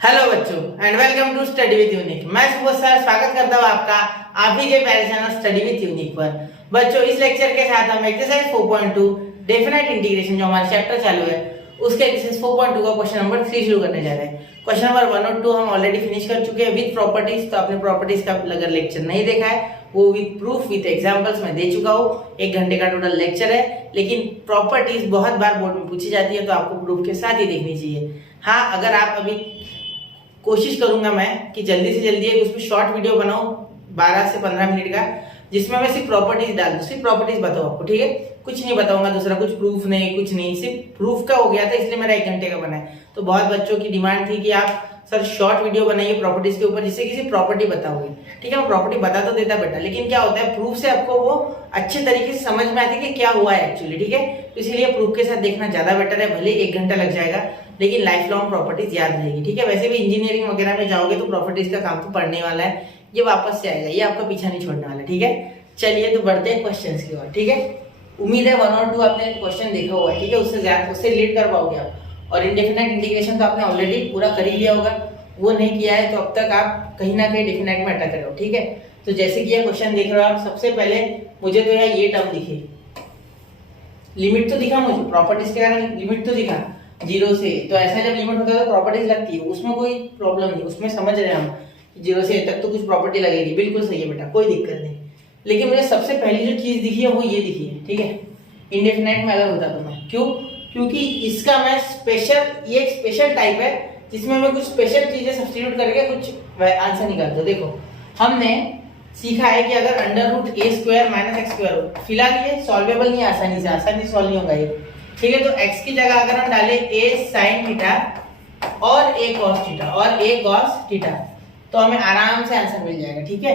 Hello बच्चों and welcome to study with Unique. मैं Subodh sir स्वागत करता हूँ आपका आप ही के प्यारे चैनल स्टडी विद यूनिक पर। बच्चों इस लेक्चर के साथ हम एक्सरसाइज 4.2 डेफिनेट इंटीग्रेशन जो हमारा चैप्टर चालू है उसके एक्सरसाइज 4.2 का क्वेश्चन नंबर 3 शुरू करने जा रहे हैं। क्वेश्चन नंबर 1 और 2 हम ऑलरेडी फिनिश कर चुके हैं विद प्रॉपर्टीज। तो आपने प्रॉपर्टीज का अगर लेक्चर नहीं देखा है वो विद प्रूफ विद एग्जांपल्स में दे चुका हूँ। 1 घंटे का टोटल लेक्चर है, लेकिन प्रॉपर्टीज बहुत बार बोर्ड में पूछी जाती है तो आपको प्रूफ के साथ ही देखनी चाहिए। हाँ, अगर आप अभी कोशिश करूंगा मैं कि जल्दी से जल्दी एक उसमें शॉर्ट वीडियो बनाऊं 12 से 15 मिनट का, जिसमें मैं सिर्फ प्रॉपर्टीज डाल दूं, सिर्फ प्रॉपर्टीज बताऊं आपको, ठीक है। कुछ नहीं बताऊंगा दूसरा, कुछ प्रूफ नहीं, कुछ नहीं, सिर्फ प्रूफ का हो गया था इसलिए मेरा 1 घंटे का बना है। तो बहुत बच्चों की डिमांड थी कि आप सर शॉर्ट वीडियो बनाइए प्रॉपर्टीज के ऊपर जिससे किसी प्रॉपर्टी बताओगे। ठीक है, मैं प्रॉपर्टी बता तो देता बेटा, लेकिन क्या होता है प्रूफ से आपको वो अच्छे तरीके से समझ में आती है कि क्या हुआ है एक्चुअली। ठीक है, तो इसीलिए प्रूफ के साथ देखना ज्यादा बेटर है। भले 1 घंटा लग जाएगा लेकिन लाइफ लॉन्ग प्रॉपर्टीज याद रहेगी। ठीक है, वैसे भी इंजीनियरिंग वगैरह में जाओगे तो प्रॉपर्टीज का काम तो पढ़ने वाला है, ये वापस से आएगा, ये आपका पीछा नहीं छोड़ने वाला। ठीक है, चलिए तो बढ़ते हैं क्वेश्चंस की ओर। ठीक है, उम्मीद है 1 और 2 आपने क्वेश्चन देखा हुआ है। ठीक है, उससे रिलेट कर पाओगे आप। और इंडेफिनाइट इंटीग्रेशन तो आपने ऑलरेडी पूरा कर ही लिया होगा, वो नहीं किया है तो अब तक आप कहीं ना कहीं डेफिनेट में अटक रहे हो। ठीक है, तो जैसे कि ये क्वेश्चन देख रहे हो आप, सबसे पहले मुझे तो ये टर्म दिखी, लिमिट तो दिखा मुझे, प्रॉपर्टीज के कारण लिमिट तो दिखा 0 से। तो ऐसा जब लिमिट होता है तो प्रॉपर्टीज लगती है, उसमें कोई प्रॉब्लम नहीं, उसमें समझ रहे हैं हम 0 से A तक तो कुछ प्रॉपर्टी लगेगी, बिल्कुल सही है बेटा, कोई दिक्कत नहीं। लेकिन मुझे सबसे पहली जो चीज दिखी है वो ये दिखी है। ठीक है, इंडेफिनाइट में अगर होता तो मैं क्योंकि इसका मैं स्पेशल, ये एक स्पेशल टाइप है जिसमें मैं कुछ स्पेशल चीजें सब्स्टिट्यूट करके कुछ आंसर निकाल दो। देखो हमने सीखा है कि अगर अंडर रूट A² - X² हो, फिलहाल ये सॉल्वेबल नहीं है, आसानी से सॉल्व नहीं होगा ये। ठीक है, तो x की जगह अगर हम डालें a sin थीटा और a cos थीटा और a cos थीटा तो हमें आराम से आंसर मिल जाएगा। ठीक है,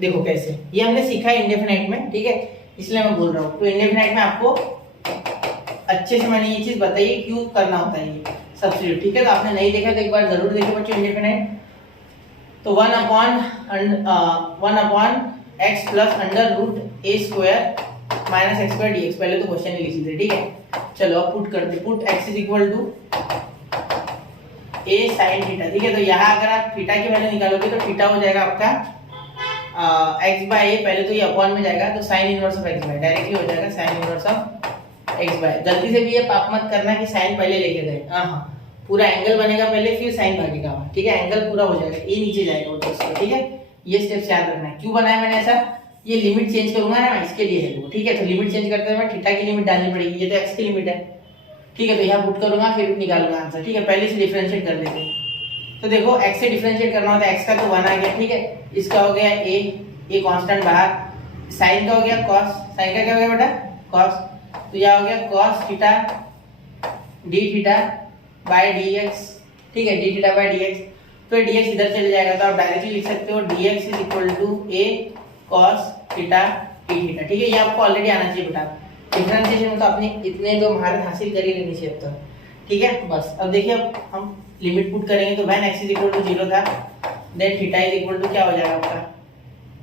देखो कैसे, ये हमने सीखा है इंडेफिनाइट में। ठीक है, इसलिए मैं बोल रहा हूँ। तो इंडेफिनाइट में आपको अच्छे से मैंने ये चीज बताई क्यों करना होता है ये सब्स्टिट्यूट। ठीक है, तो आपने नहीं देखा तो एक बार जरूर देखो बच्चों इंडेफिनाइट। तो 1 upon x plus under root A² - X² dx, पहले तो क्वेश्चन ही लिख लीजिए। ठीक है, चलो अब पुट करते, put x is equal to a sin theta. ठीक है, तो यहाँ अगर आप थीटा की वैल्यू निकालोगे तो थीटा हो जाएगा आपका x बाय a, पहले तो ये अपॉन में जाएगा तो sine inverse of x by, directly हो जाएगा sine inverse of x by. गलती से भी ये पाप मत करना कि साइन पहले लेके गए, हाँ, पूरा एंगल बनेगा पहले फिर साइन भागेगा। ठीक है, एंगल पूरा हो जाएगा, ए नीचे जाएगा वो। ठीक है, ये स्टेप्स याद रखना है। क्यों बनाया मैंने ऐसा, ये लिमिट चेंज करूंगा ना मैं, इसके लिए है वो। ठीक है, तो लिमिट चेंज करते हुए थीटा की लिमिट डालनी पड़ेगी, ये तो x की लिमिट है। ठीक है, तो यहाँ पुट करूंगा फिर निकालूंगा आंसर। ठीक है, पहले से डिफरेंशिएट कर देते हैं। तो देखो x से डिफरेंशिएट करना होता है, x का तो 1 आ गया। ठीक है, इसका हो गया a कांस्टेंट बाहर, साइन का हो गया cos, साइन का क्या हो गया बेटा cos, तो यह हो गया cos theta d theta by dx। ठीक है, d थीटा बाय dx, तो dx इधर चले जाएगा तो आप डायरेक्टली लिख सकते हो dx is equal to a cos theta d theta. ठीक है, ये आपको ऑलरेडी आना चाहिए बेटा, डिफरेंशिएशन में तो आपने इतने तो महारत हासिल कर ही लेनी चाहिए अब तक। ठीक है, बस अब देखिए अब हम लिमिट पुट करेंगे तो when x is equal to 0 था then theta is equal to क्या हो जाएगा आपका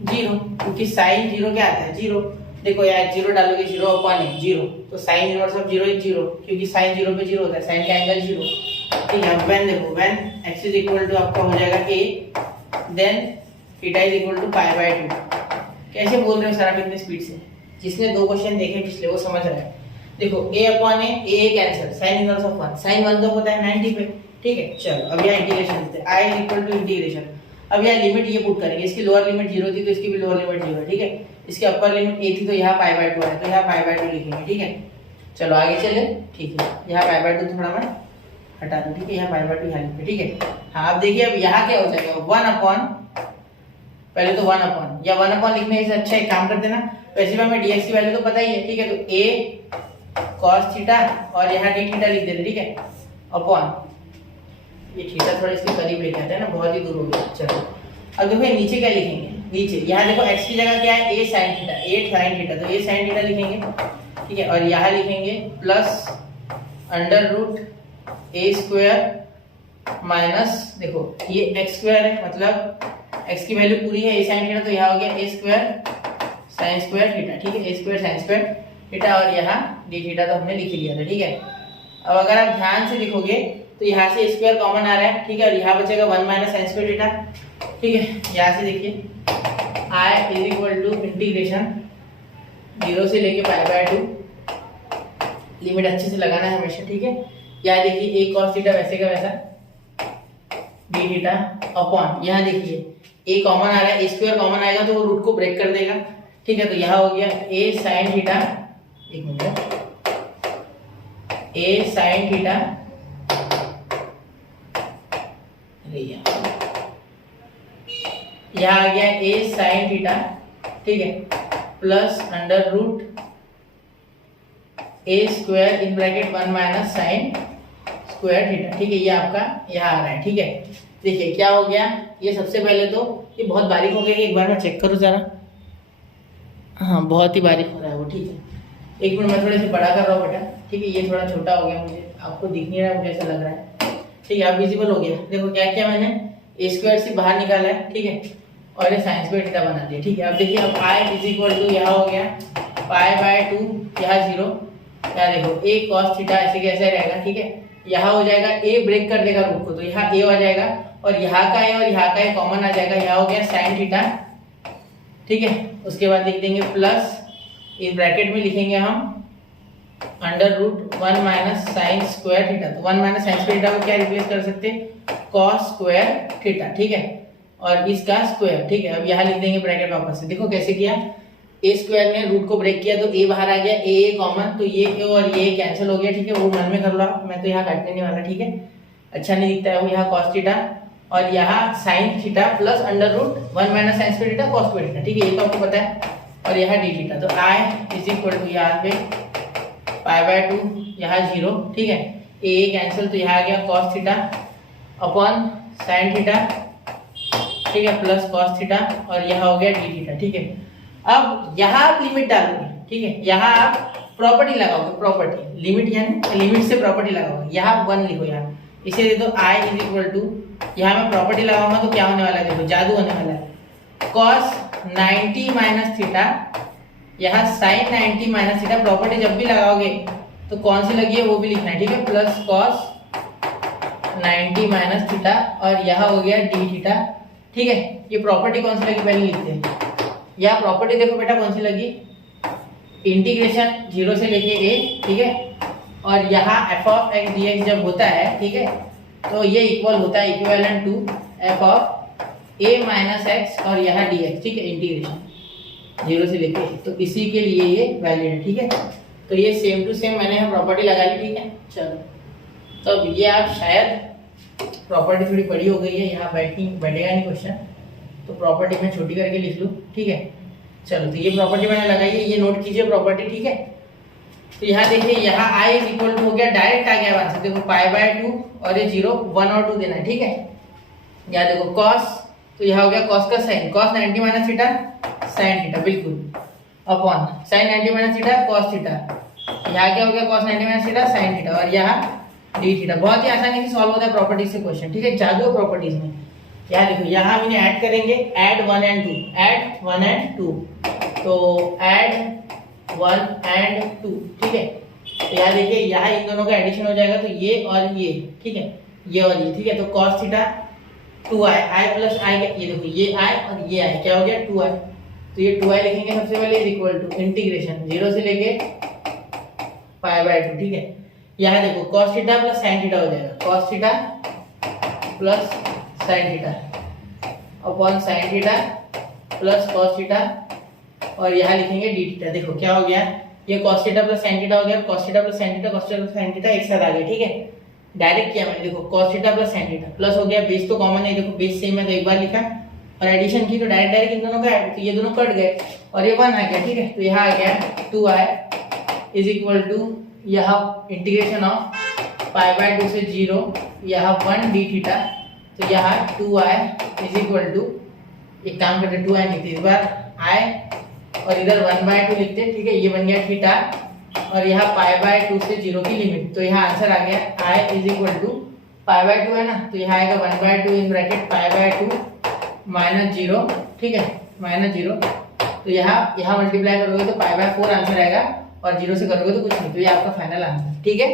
0, क्योंकि साइन 0 क्या आता है 0। देखो यार 0 डालोगे 0 अपॉन 1 0, तो साइन इनवर्स ऑफ 0 इज 0, क्योंकि साइन 0 पे 0 होता है, साइन का एंगल 0। ठीक है, व्हेन देखो when x is equal to आपका हो जाएगा a then theta is equal to pi by 2। कैसे बोल रहे हो सर आप इतनी स्पीड से, जिसने 2 क्वेश्चन देखे पिछले वो समझ रहा है। देखो a upon a cancel, sine inverse of 1, sine 1 तो होता है 90 पे। ठीक है, चलो अब यहाँ इंटीग्रेशन देते हैं, i is equal to integration. अब यहाँ लिमिट ये पुट करेंगे, इसकी लोअर लिमिट 0 थी तो इसकी भी लोअर लिमिट 0 है। ठीक है, इसकी अपर लिमिट a थी तो यहाँ पाई बाय 2 है, तो यहाँ पाई बाय 2 लिखेंगे। ठीक है, चलो आगे चले। ठीक है, यहाँ पाई बाय 2 थोड़ा मैं हटा दूं। ठीक है, यहाँ पाई बाय 2 यहाँ लिखे। ठीक है, हाँ अब देखिए अब यहाँ क्या हो जाएगा 1 अपॉन, पहले तो 1 अपॉन, या 1 अपॉन लिखने से अच्छा एक काम करते ना, वैसे भी हमें dx की वैल्यू तो पता ही है। ठीक है, तो a cos थीटा और यहाँ d थीटा लिख देते। ठीक है, अपॉन ये थीटा थोड़ा इसके करीब लेके आते हैं ना, बहुत ही दूर हो गया। चलो अब देखो नीचे क्या लिखेंगे, नीचे यहाँ देखो x की जगह क्या है a sin थीटा, तो a sin थीटा लिखेंगे। ठीक है, और यहाँ लिखेंगे plus under root A² minus, देखो ये x² है मतलब x की वैल्यू पूरी है a sin थीटा, तो यहाँ हो गया a² sin² थीटा। ठीक है, a² sin² थीटा और यहाँ d थीटा तो हमने लिख लिया था। ठीक है, अब अगर आप ध्यान से देखोगे तो यहाँ से स्क्वायर कॉमन आ रहा है, ठीक है, और यहाँ बचेगा 1 माइनस साइन स्क्वायर थीटा, ठीक है। यहाँ से देखिए I is equal to integration 0 से लेके π/2, लिमिट अच्छे से लगाना है हमेशा, ठीक है। यहाँ देखिए a cos थीटा वैसे का वैसा d थीटा अपॉन, यहाँ देखिए a कॉमन आ रहा है, a स्क्वायर कॉमन आएगा तो वो रूट को ब्रेक कर देगा, ठीक है। तो यहाँ हो गया a साइन थीटा, एक मिनट, a साइन थीटा, यहाँ आ गया a साइन थीटा, ठीक है, plus under root a square in bracket 1 minus sine square theta, ठीक है। ये आपका यहाँ आ रहा है, ठीक है। देखिए क्या हो गया, ये सबसे पहले तो ये बहुत बारीक हो गया, एक बार मैं चेक करूँ जरा, हाँ बहुत ही बारीक हो रहा है वो, ठीक है। एक मिनट मैं थोड़े से बड़ा कर रहा हूँ बेटा, ठीक है। ये थोड़ा छोटा हो गया, मुझे आपको दिख नहीं रहा है, मुझे ऐसा लग रहा है, ठीक है। अब विजिबल हो गया, देखो क्या किया मैंने, a स्क्वायर से बाहर निकाला है, ठीक है, और ये साइन स्क्वायर थीटा बना दिया, ठीक है। अब देखिए अब I इज इक्वल टू यहाँ हो गया π/2, यहाँ 0, यहाँ देखो a cos थीटा ऐसे कैसे रहेगा, ठीक है। यहाँ हो जाएगा a ब्रेक कर देगा रूट को, तो यहाँ a आ जाएगा, और यहाँ का a और यहाँ का a कॉमन आ जाएगा, यहाँ हो गया साइन थीटा, ठीक है। उसके बाद लिख देंगे प्लस, इस ब्रैकेट में लिखेंगे हम under root 1 minus sine square theta, तो 1 माइनस साइन स्क्वायर थीटा को क्या रिप्लेस कर सकते हैं, कॉस स्क्वायर थीटा, ठीक है, और इसका स्क्वायर, ठीक है। अब यहाँ लिख देंगे ब्रैकेट वापस से, देखो कैसे किया, a स्क्वायर ने रूट को ब्रेक किया तो a बाहर आ गया, a कॉमन, तो ये a और ये कैंसिल हो गया, ठीक है। वो मन में कर लो, मैं तो यहाँ काटने नहीं वाला, ठीक है, अच्छा नहीं दिखता है वो। यहाँ कॉस थीटा और यहाँ sine theta plus under root 1 minus sine square theta cos square theta, ठीक है, ये तो आपको पता है, और यहाँ डी थीटा। तो I इज इक्वल टू यहाँ पे π/2, यहाँ 0, ठीक है, a कैंसिल, तो यहाँ आ गया cos theta upon sine theta, ठीक है, प्लस कॉस थीटा, और यहाँ हो गया डी थीटा, ठीक है। अब यहाँ आप लिमिट डालोगे, ठीक है, यहाँ आप प्रॉपर्टी लगाओगे, प्रॉपर्टी लिमिट, यानी लिमिट से प्रॉपर्टी लगाओगे, यहाँ 1 लिखो, यहाँ इसे दे दो I इज इक्वल टू, यहाँ मैं प्रॉपर्टी लगाऊंगा तो क्या होने वाला है, देखो जादू होने वाला है, cos 90 माइनस थीटा, यहाँ sin 90 माइनस थीटा, प्रॉपर्टी जब भी लगाओगे तो कौन सी लगी है वो भी लिखना है, ठीक है, प्लस cos 90 माइनस थीटा, और यहाँ हो गया डी थीटा, ठीक है। ये प्रॉपर्टी कौन सी लगी पहले लिखते हैं, यहाँ प्रॉपर्टी देखो बेटा कौन सी लगी, इंटीग्रेशन 0 से लेके a, ठीक है, और यहाँ f ऑफ x dx जब होता है, ठीक है, तो ये इक्वल होता है equivalent to f of a minus x और यहाँ dx, ठीक है, इंटीग्रेशन 0 से लेके, तो इसी के लिए ये वैलिड है, ठीक है। तो ये सेम टू सेम मैंने यहाँ प्रॉपर्टी लगा ली, ठीक है। चलो तो अब ये आप शायद प्रॉपर्टी थोड़ी बड़ी हो गई है, यहाँ बैठेगा नहीं क्वेश्चन, तो प्रॉपर्टी में छोटी करके लिख लूँ, ठीक है। चलो तो ये प्रॉपर्टी मैंने लगाई है, ये नोट कीजिए प्रॉपर्टी, ठीक है। तो यहाँ देखिए, यहाँ I इज इक्वल टू हो गया, डायरेक्ट आ गया आंसर, देखो π/2 और ये 0 1 और 2 देना है, ठीक है। यहाँ देखो cos, तो यहाँ हो गया cos का sine, cos 90 minus theta sine theta, बिल्कुल, upon sine 90 minus theta cos theta, यहाँ क्या हो गया cos 90 minus theta sine theta, और यहाँ डी थीटा। बहुत ही आसानी से सॉल्व होता है प्रॉपर्टीज से क्वेश्चन, ठीक है, जादू प्रॉपर्टीज में। यहाँ देखो, यहाँ हम इन्हें ऐड करेंगे, ऐड 1 एंड 2, ऐड 1 एंड 2, तो ऐड 1 एंड 2, ठीक है। तो यहाँ देखिए, यहाँ इन दोनों का एडिशन हो जाएगा, तो ये और ये, ठीक है, ये और ये, ठीक है। तो cos theta 2i, i plus i, ये देखो ये i और ये i, क्या हो गया 2i, तो ये 2i लिखेंगे सबसे पहले, इज इक्वल टू इंटीग्रेशन 0 से लेके π/2, ठीक है। यहाँ देखो cos theta plus sin theta हो जाएगा, cos theta plus sin theta upon sin theta plus cos theta, और यहाँ लिखेंगे डी थीटा। देखो क्या हो गया, ये cos theta plus sin theta हो गया, cos theta plus sin theta, cos theta plus sin theta एक साथ आ गया, ठीक है। डायरेक्ट किया मैंने, देखो cos theta plus sin theta plus हो गया, बेस तो कॉमन है, देखो बेस सेम है तो एक बार लिखा, और एडिशन की तो डायरेक्ट इन दोनों का ऐड, तो ये दोनों कट गए और ये 1 आ गया, ठीक है। तो यहाँ आ गया 2i इज इक्वल टू, यहाँ इंटीग्रेशन ऑफ π/2 से 0, यहाँ 1 डी थीटा, तो यहाँ 2i इज इक्वल टू, एक काम करते 2i लिखते इस बार i, और इधर 1/2 लिखते, ठीक है, ये बन गया थीटा, और यहाँ π/2 से 0 की लिमिट, तो यहाँ आंसर आ गया i इज इक्वल टू π/2 है ना, तो यहाँ आएगा 1/2 इन ब्रैकेट π/2 माइनस 0, ठीक है, माइनस 0, तो यहाँ मल्टीप्लाई करोगे तो π/4 आंसर आएगा, और 0 से करोगे तो कुछ नहीं, तो ये आपका फाइनल आंसर, ठीक है।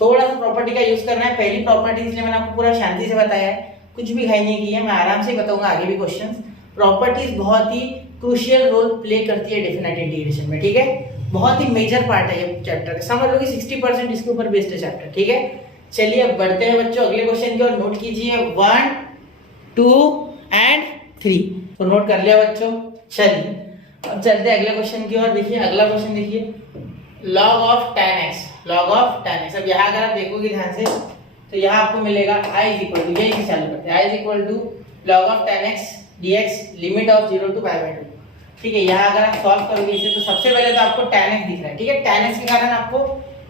थोड़ा सा प्रॉपर्टी का यूज करना है। पहली प्रॉपर्टी इसलिए मैंने आपको पूरा शांति से बताया है, कुछ भी घाई नहीं की है, मैं आराम से बताऊंगा आगे भी क्वेश्चंस। प्रॉपर्टीज बहुत ही क्रूशियल रोल प्ले करती है डेफिनेट इंटीग्रेशन में, ठीक है, बहुत ही मेजर पार्ट है ये चैप्टर का, समझ लो कि 60% इसके ऊपर बेस्ड है चैप्टर, ठीक है। चलिए अब बढ़ते हैं बच्चों अगले क्वेश्चन की ओर। नोट कीजिए 1, 2 एंड 3, तो नोट कर लिया बच्चों। चलिए अब चलते हैं अगले क्वेश्चन की ओर। देखिए अगला क्वेश्चन देखिए, log of tan x, log of tan x। अब यहाँ अगर आप देखोगे ध्यान से तो यहाँ आपको मिलेगा i इज इक्वल टू, यही चालू करते हैं, i is equal to log of tan x dx limit of 0 to pi by 2, ठीक है। यहाँ अगर आप सॉल्व करोगे इसे तो सबसे पहले तो आपको tan x दिख रहा है, ठीक है। tan x के कारण आपको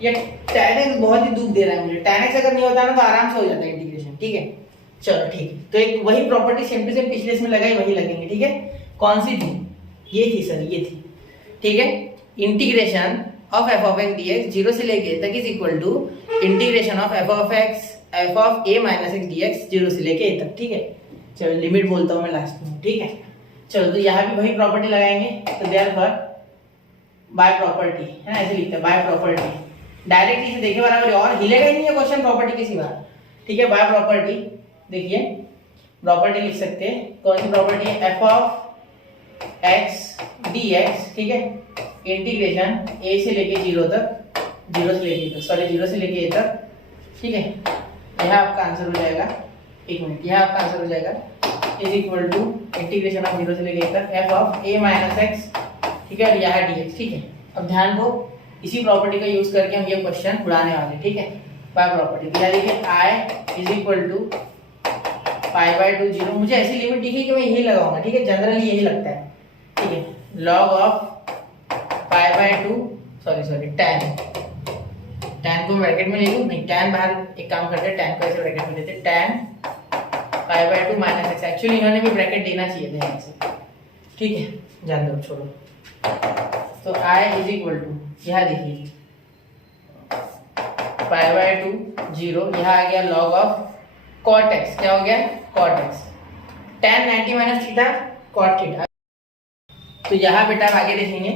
ये tan x बहुत ही दुख दे रहा है मुझे, tan x अगर नहीं होता ना तो आराम से हो जाता है इंटीग्रेशन, ठीक है। चलो ठीक, तो एक वही प्रॉपर्टी सेम टू सेम पिछले इसमें लगाई वही लगेंगे, ठीक है। कौन सी थी? ये थी सर, ये थी, ठीक है। Integration of f of x dx 0 से लेके तक is equal to integration of f of a minus x dx 0 से लेके a तक, ठीक है। चलो लिमिट बोलता हूँ मैं लास्ट में, ठीक है। चलो तो यहाँ भी वही प्रॉपर्टी लगाएंगे, तो देयरफॉर बाय प्रॉपर्टी है ना, ऐसे लिखते हैं बाय प्रॉपर्टी। डायरेक्ट इसे देखे बराबर और हिलेगा ही नहीं है क्वेश्चन प्रॉपर्टी के सिवा, ठीक है। बाय प्रॉपर्टी देखिए प्रॉपर्टी लिख सकते हैं, कौन सी प्रॉपर्टी है? f of x dx, ठीक है, इंटीग्रेशन a से लेके 0 तक, 0 से लेके सॉरी 0 से लेके a तक, ठीक है। यह आपका आंसर हो जाएगा, एक मिनट, यह आपका आंसर हो जाएगा is equal to integration of 0 से लेके a तक f of a minus x, ठीक है, और यह dx, ठीक है। अब ध्यान दो, इसी प्रॉपर्टी का यूज करके हम ये क्वेश्चन उड़ाने वाले, ठीक है। बाय प्रॉपर्टी यहाँ देखिए i is equal to pi by 2 0, मुझे ऐसी लिमिट दिखी कि मैं यही लगाऊंगा, ठीक है, जनरली यही लगता है, ठीक है। Log of pi by 2 sorry tan को ब्रैकेट में ले लूं, नहीं tan बाहर, एक काम करते हैं tan को ऐसे ब्रैकेट में लेते हैं, tan pi by 2 minus x, actually इन्होंने भी ब्रैकेट देना चाहिए था ऐसे, ठीक है, जान दो छोड़ो। तो i इज इक्वल टू यहाँ देखिए पाई बाय 2 0, यहाँ आ गया log ऑफ cot x, क्या हो गया cot x, tan 90 minus theta cot theta. तो यहाँ बेटा हम आगे देखेंगे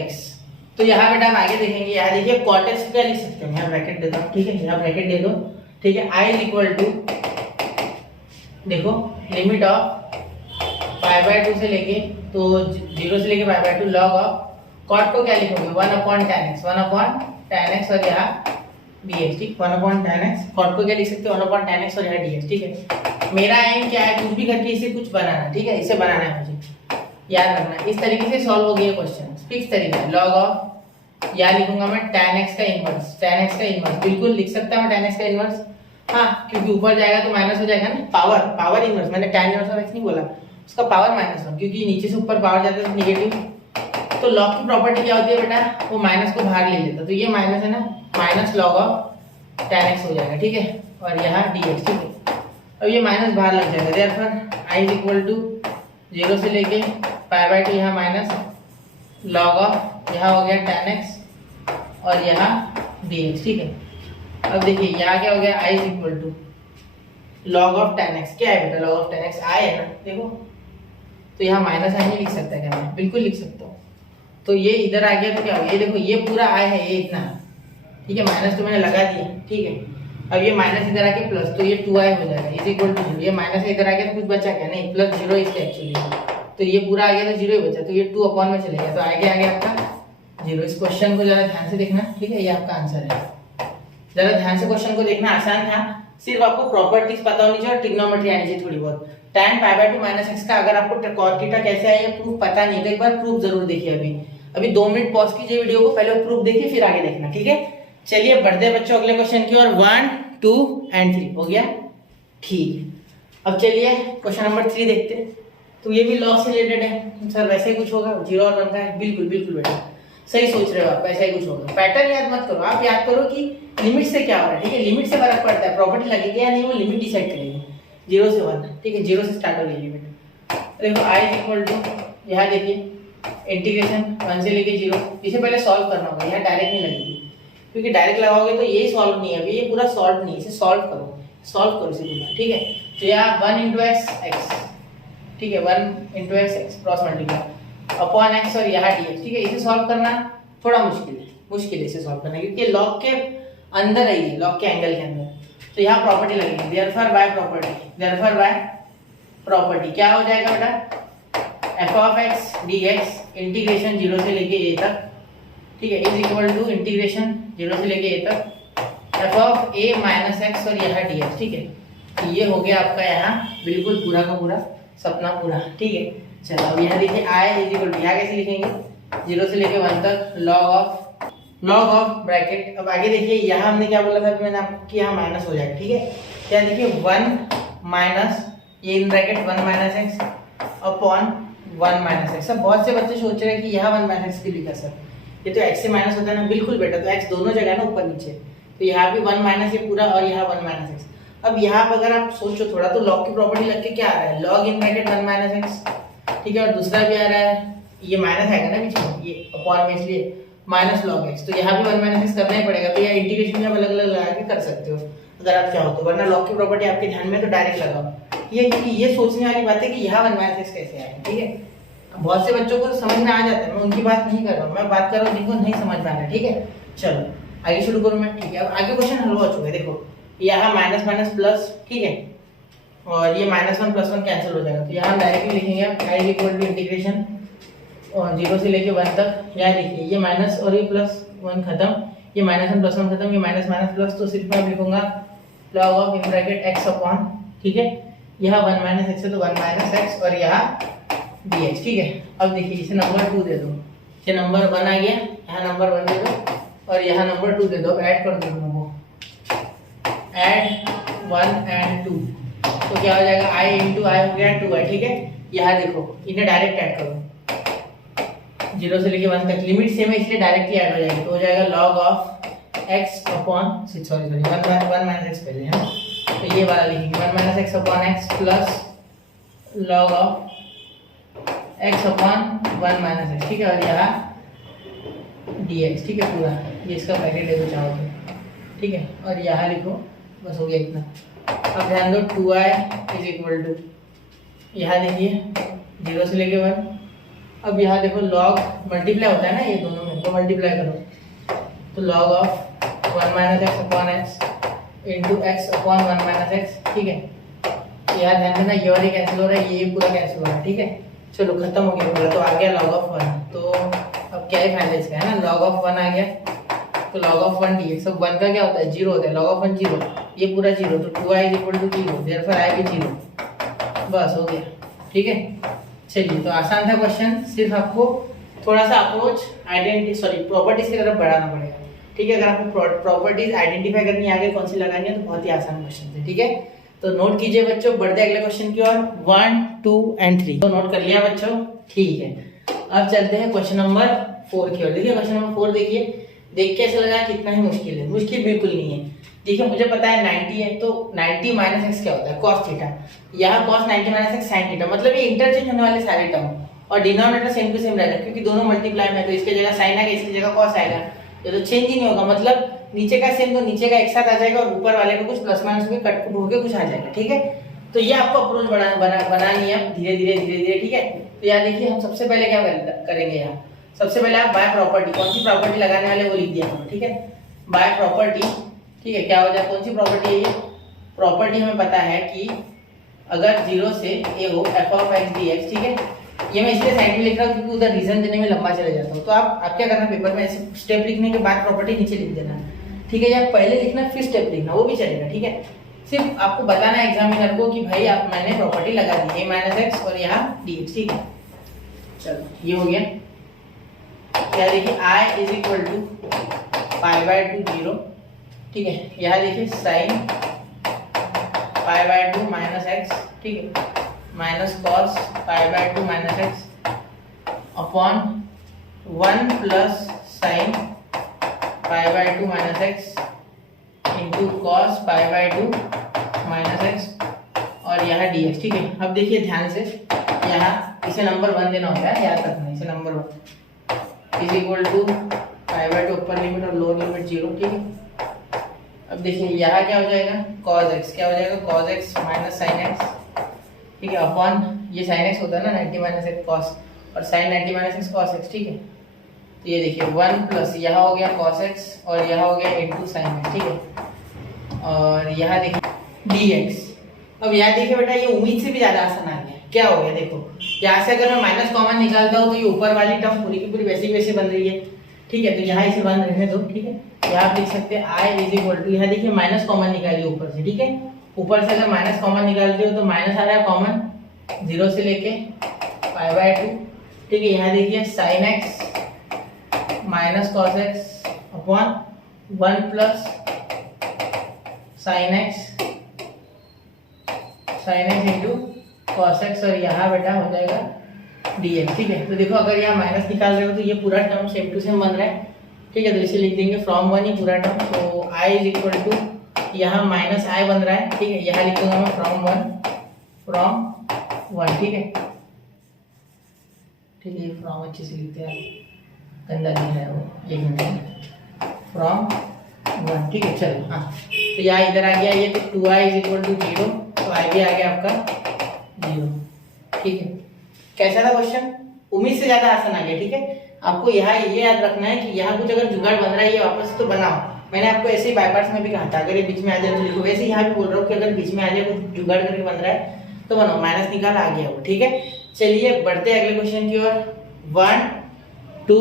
x, तो यहाँ बेटा हम आगे देखेंगे, यहाँ देखिए cot x क्या लिख सकते हैं, यहाँ ब्रैकेट देता हूँ, ठीक है, यहाँ ब्रैकेट दे दो, ठीक है। i इज इक्वल टू देखो लिमिट ऑफ पाई बाय 2 से लेके तो 0 से लेके पाई बाय 2 log ऑफ cot को क्या लिखोगे 1 upon tan x, 1 upon tan x और यहाँ dx, ठीक, 1 अपॉन tan x, cot को क्या लिख सकते हो 1 अपॉन tan x और यहाँ dx, ठीक है। मेरा एम क्या है, कुछ भी करके इसे कुछ बनाना, ठीक है, इसे बनाना है मुझे, याद रखना। इस तरीके से सॉल्व हो गया क्वेश्चन, फिक्स तरीका, log ऑफ या लिखूंगा मैं tan x का इनवर्स, tan x का इनवर्स बिल्कुल लिख सकता हूं tan x का इनवर्स, हाँ, क्योंकि ऊपर जाएगा तो माइनस हो जाएगा ना, पावर इनवर्स, मैंने tan इनवर्स ऑफ x नहीं बोला, उसका पावर -1, क्योंकि नीचे से ऊपर पावर जाता है तो नेगेटिव। तो लॉग की प्रॉपर्टी क्या होती है बेटा, वो माइनस को बाहर ले लेता, तो ये माइनस है ना, minus log of tan x हो जाएगा, ठीक है, और यहाँ dx, ठीक है। अब ये माइनस बाहर लग जाएगा, therefore i is equal to 0 से लेके पाई बाय 2 यहाँ माइनस log ऑफ यहाँ हो गया tan x और यहाँ dx, ठीक है। अब देखिए यहाँ क्या हो गया, i is equal to log of tan x, क्या है बेटा log of tan x i है ना, देखो, तो यहाँ माइनस i नहीं लिख सकता क्या मैं, बिल्कुल लिख सकता हूँ। तो ये इधर आ गया तो क्या हो गया, ये देखो ये पूरा i है, ये इतना, ठीक है, माइनस तो मैंने लगा दिया, ठीक है। अब ये माइनस इधर आके प्लस, तो ये 2i हो जाएगा इज इक्वल टू 0, ये माइनस इधर आ गया तो कुछ बचा क्या, नहीं, प्लस 0 इसके एक्चुअली, तो ये पूरा आ गया तो 0 ही बचा, तो ये 2 अपॉन में चले गया, तो आगे आ गया आपका 0। इस क्वेश्चन को जरा ध्यान से देखना, ठीक है, ये आपका आंसर है। जरा ध्यान से क्वेश्चन को देखना, आसान था, सिर्फ आपको प्रॉपर्टीज पता होनी चाहिए और ट्रिग्नोमेट्री आनी चाहिए थोड़ी बहुत। tan pi by 2 minus x का अगर आपको cot थीटा कैसे आया ये प्रूफ पता नहीं तो एक बार प्रूफ जरूर देखिए। अभी 2 मिनट पॉज कीजिए वीडियो को, पहले प्रूफ देखिए फिर आगे देखना, ठीक है। चलिए बढ़ते हैं बच्चों अगले क्वेश्चन की ओर। 1 2 एंड 3 हो गया, ठीक है। अब चलिए क्वेश्चन नंबर 3 देखते हैं। तो ये भी लॉग से रिलेटेड है सर, वैसे ही कुछ होगा, 0 और 1 का है, बिल्कुल बिल्कुल बेटा सही सोच रहे हो आप, ऐसा ही कुछ होगा। पैटर्न याद मत करो, आप याद करो कि लिमिट से क्या हो रहा है, ठीक है, लिमिट से फर्क पड़ता है, प्रॉपर्टी लगेगी या नहीं वो लिमिट डिसाइड करेगी। 0 से 1, ठीक है, 0 से स्टार्ट हो रही लिमिट। देखो i इज इक्वल टू यहाँ देखिए इंटीग्रेशन 1 से लेके 0, इसे पहले सॉल्व करना होगा, यहाँ डायरेक्ट नहीं लगेगी, क्योंकि डायरेक्ट लगाओगे तो ये सॉल्व नहीं है, अभी ये पूरा सॉल्व नहीं है, इसे सॉल्व करो इसे पूरा, ठीक है। तो यहाँ 1 इंटू x, ठीक है, 1 into x cross multiply upon x और यहाँ dx, ठीक है, इसे सॉल्व करना थोड़ा मुश्किल है, मुश्किल है इसे सॉल्व करना, क्योंकि लॉग के अंदर है ये, लॉग के एंगल के अंदर। तो यहाँ प्रॉपर्टी लगेगी, देयरफॉर बाय प्रॉपर्टी क्या हो जाएगा बेटा, F of x d x integration 0 से लेके ए तक, ठीक है, इज इक्वल टू इंटीग्रेशन 0 से लेके ए तक F of A minus x और यहाँ डी एक्स, ठीक है। तो ये हो गया आपका यहाँ बिल्कुल पूरा का पूरा सपना पूरा, ठीक है। चलो अब यहाँ देखिए आई इज इक्वल टू, यहाँ कैसे लिखेंगे, 0 से लेके 1 तक लॉग ऑफ ब्रैकेट। अब आगे देखिए यहाँ हमने क्या बोला था मैंने आपको कि यहाँ माइनस हो जाएगा, ठीक है। क्या देखिए 1 माइनस ये इन bracket 1 minus x upon 1 minus x. अब बहुत से बच्चे सोच रहे हैं कि यहाँ 1 माइनस एक्स क्यों लिखा सर, ये तो एक्स से माइनस होता है ना, बिल्कुल बेटा, तो एक्स दोनों जगह ना ऊपर नीचे, तो यहाँ भी 1 माइनस ये पूरा और यहाँ 1 माइनस एक्स। अब यहाँ पर अगर आप सोचो थोड़ा तो लॉग की प्रॉपर्टी लग के क्या आ रहा है, log in bracket 1 minus x, ठीक है, और दूसरा भी आ रहा है ये माइनस आएगा ना बीच में, ये अपॉन में, इसलिए माइनस लॉग एक्स, तो यहाँ भी 1 माइनस एक्स करना ही पड़ेगा। तो यहाँ इंटीग्रेशन में अलग अलग लगा के कर सकते हो अगर आप चाहो तो, वरना लॉग की प्रॉपर्टी आपके ध्यान में तो डायरेक्ट लगाओ, ये क्योंकि ये सोचने वाली बात है कि यहाँ 1 माइनस एक्स कैसे आएगा, ठीक है। बहुत से बच्चों को समझ में आ जाता है, मैं उनकी बात नहीं कर रहा हूँ, मैं बात कर रहा हूँ जिनको नहीं समझ में आ रहा है, ठीक है। चलो आगे शुरू करूँ मैं, ठीक है। अब आगे क्वेश्चन हल हो चुका है, देखो यहाँ माइनस माइनस प्लस, ठीक है, और ये -1 + 1 कैंसिल हो जाएगा, तो यहाँ डायरेक्टली लिखेंगे आप आई इक्वल टू इंटीग्रेशन 0 से लेके 1 तक। यहाँ देखिए ये माइनस और ये +1 खत्म, ये -1 + 1 खत्म, ये माइनस माइनस प्लस, तो सिर्फ मैं लिखूंगा log of in bracket x upon, ठीक है, यहाँ 1 माइनस एक्स है तो 1 माइनस एक्स और यहाँ dx, ठीक है। अब देखिए इसे नंबर 2 दे दो, ये नंबर 1 आ गया, यहाँ नंबर 1 दे दो और यहाँ नंबर 2 दे दो, ऐड कर दो दोनों को, ऐड 1 and 2, तो क्या हो जाएगा i इंटू आई हो गया 2i, ठीक है। यहाँ देखो इन्हें डायरेक्ट ऐड करो, 0 से लेके 1 तक लिमिट सेम है इसलिए डायरेक्टली ऐड हो जाएगी, तो हो जाएगा log of x upon sorry 1 minus x पहले है, तो ये वाला लिखेंगे 1 minus x upon x plus log of x upon 1 minus x, ठीक है, और यहाँ dx, ठीक है, पूरा ये इसका ब्रैकेट ले दो चाहो तो, ठीक है, और यहाँ लिखो, बस हो गया इतना। अब ध्यान दो 2i इज इक्वल टू, यहाँ देखिए 0 से लेके 1, अब यहाँ देखो लॉग मल्टीप्लाई होता है ना ये दोनों में, तो मल्टीप्लाई करो, तो log of 1 minus x upon x into x upon 1 minus x, ठीक है। यहाँ ध्यान देना ये और ये कैंसिल हो रहा है, ये पूरा कैंसिल हो रहा है, ठीक है। चलो खत्म हो गया पूरा, तो आ गया लॉग ऑफ 1, तो अब क्या ही फाइनल इसका है ना, लॉग ऑफ 1 आ गया, तो log ऑफ 1 dx। अब 1 का क्या होता है 0 होता है, log ऑफ 1 0, ये पूरा 0, तो 2i is equal to 0, therefore i भी 0, बस हो गया, ठीक है। चलिए तो आसान था क्वेश्चन, सिर्फ आपको थोड़ा सा अप्रोच प्रॉपर्टीज की तरफ बढ़ाना पड़ेगा, ठीक है। अगर आपको प्रॉपर्टीज आइडेंटिफाई करनी है आगे कौन सी लगानी है तो बहुत ही आसान क्वेश्चन है, ठीक है। तो नोट कीजिए बच्चों, बढ़ते अगले क्वेश्चन की ओर, 1, 2 and 3, तो नोट कर लिया बच्चों, ठीक है। अब चलते हैं क्वेश्चन नंबर 4 की ओर। देखिए क्वेश्चन नंबर 4 देखिए, देख के ऐसा लगा कितना ही मुश्किल है, मुश्किल बिल्कुल नहीं है। देखिए मुझे पता है 90 है, तो 90 माइनस एक्स क्या होता है, cos थीटा, यहाँ cos 90 minus x sin theta, मतलब ये इंटरचेंज होने वाले सारे टर्म, और डिनोमिनेटर सेम टू सेम रहेगा क्योंकि दोनों मल्टीप्लाई में, तो इसके जगह sin आएगा, इसकी जगह cos आएगा, ये तो चेंज ही नहीं होगा, मतलब नीचे का सेम तो नीचे का एक साथ आ जाएगा और ऊपर वाले को कुछ प्लस माइनस होकर कट होकर कुछ आ जाएगा, ठीक है। तो ये आपको अप्रोच बनानी है धीरे धीरे, ठीक है। तो यहाँ देखिए हम सबसे पहले क्या करेंगे, यहाँ सबसे पहले आप बाय प्रॉपर्टी, कौन सी प्रॉपर्टी लगाने वाले वो लिख दिया हमने, ठीक है, बाय प्रॉपर्टी, ठीक है। क्या हो जाए, कौन सी प्रॉपर्टी है ये, प्रॉपर्टी हमें पता है कि अगर 0 से a हो f ऑफ x dx, ठीक है। ये मैं इसलिए साइड में लिख रहा हूँ क्योंकि उधर रीजन देने में लंबा चले जाता हूँ, तो आप क्या करना, पेपर में ऐसे स्टेप लिखने के बाद प्रॉपर्टी नीचे लिख देना, ठीक है, या पहले लिखना फिर स्टेप लिखना, वो भी चलेगा, ठीक है। सिर्फ आपको बताना है एग्जामिनर को कि भाई आप मैंने प्रॉपर्टी लगा दी a माइनस एक्स और यहाँ dx, ठीक है। चलो ये हो गया, क्या देखिए i इज इक्वल टू π/2 0, ठीक है। यहाँ देखिए साइन π/2 माइनस एक्स, ठीक है, minus cos π/2 minus x upon 1 plus sine π/2 minus x into cos π/2 minus x और यहाँ dx, ठीक है। अब देखिए ध्यान से, यहाँ इसे नंबर 1 देना होता है, याद रखना, इसे number 1 is equal to π/2 upper limit और लोअर लिमिट 0, ठीक है। अब देखिए यहाँ क्या हो जाएगा, cos x, क्या हो जाएगा cos x minus sine x, ठीक है, अपॉन ये साइन x होता है ना 90 माइनस एक्स cos, और sine 90 minus x cos x, ठीक है। तो ये देखिए 1 प्लस यहाँ हो गया cos x और यहाँ हो गया into sin x, ठीक है। और यहाँ देखिए dx। अब यहाँ देखिए बेटा ये उम्मीद से भी ज्यादा आसान आ गया। क्या हो गया देखो, यहाँ से अगर मैं माइनस कॉमन निकालता हूँ तो ये ऊपर वाली टर्म पूरी की पूरी वैसी की वैसी बन रही है, ठीक है। तो यहाँ इसे बन रहने दो, ठीक है। यहाँ आप लिख सकते हैं i इज इक्वल टू, यहाँ देखिए माइनस कॉमन निकालिए ऊपर से, ठीक है। ऊपर से अगर माइनस कॉमन निकालते हो तो माइनस आ रहा है कॉमन 0 से लेके π/2, ठीक है। यहाँ देखिए sin x minus cos x upon 1 plus sin x into cos x और यहाँ बेटा हो जाएगा dx, ठीक है। तो देखो अगर यहाँ माइनस निकाल रहे हो तो ये पूरा टर्म सेम टू सेम बन रहा है, ठीक है। तो इसे लिख देंगे फ्रॉम 1 ही पूरा टर्म। तो i इज इक्वल टू यहाँ माइनस i बन रहा है, ठीक है। यहाँ लिख दूंगा मैं फ्रॉम 1, ठीक है। ठीक है, फ्रॉम अच्छे से लिखते हैं, गंदा नहीं है वो, एक मिनट, फ्रॉम 1, ठीक है। चलो हाँ, तो यहाँ इधर आ गया ये, तो 2i इज इक्वल टू 0, तो i भी आ गया आपका 0, ठीक है। कैसा था क्वेश्चन? उम्मीद से ज्यादा आसान आ गया, ठीक है। आपको यहाँ ये याद रखना है कि यहाँ कुछ अगर जुगाड़ बन रहा है ये वापस तो बनाओ। मैंने आपको ऐसे ही बाय पार्ट्स में भी कहा था अगर ये बीच में आ जाए तो लिखो, वैसे यहाँ भी बोल रहा हूँ कि अगर बीच में आ जाए कुछ जुगाड़ करके बन रहा है तो बनाओ, माइनस निकाल आ गया वो, ठीक है। चलिए बढ़ते हैं अगले क्वेश्चन की ओर, 1, 2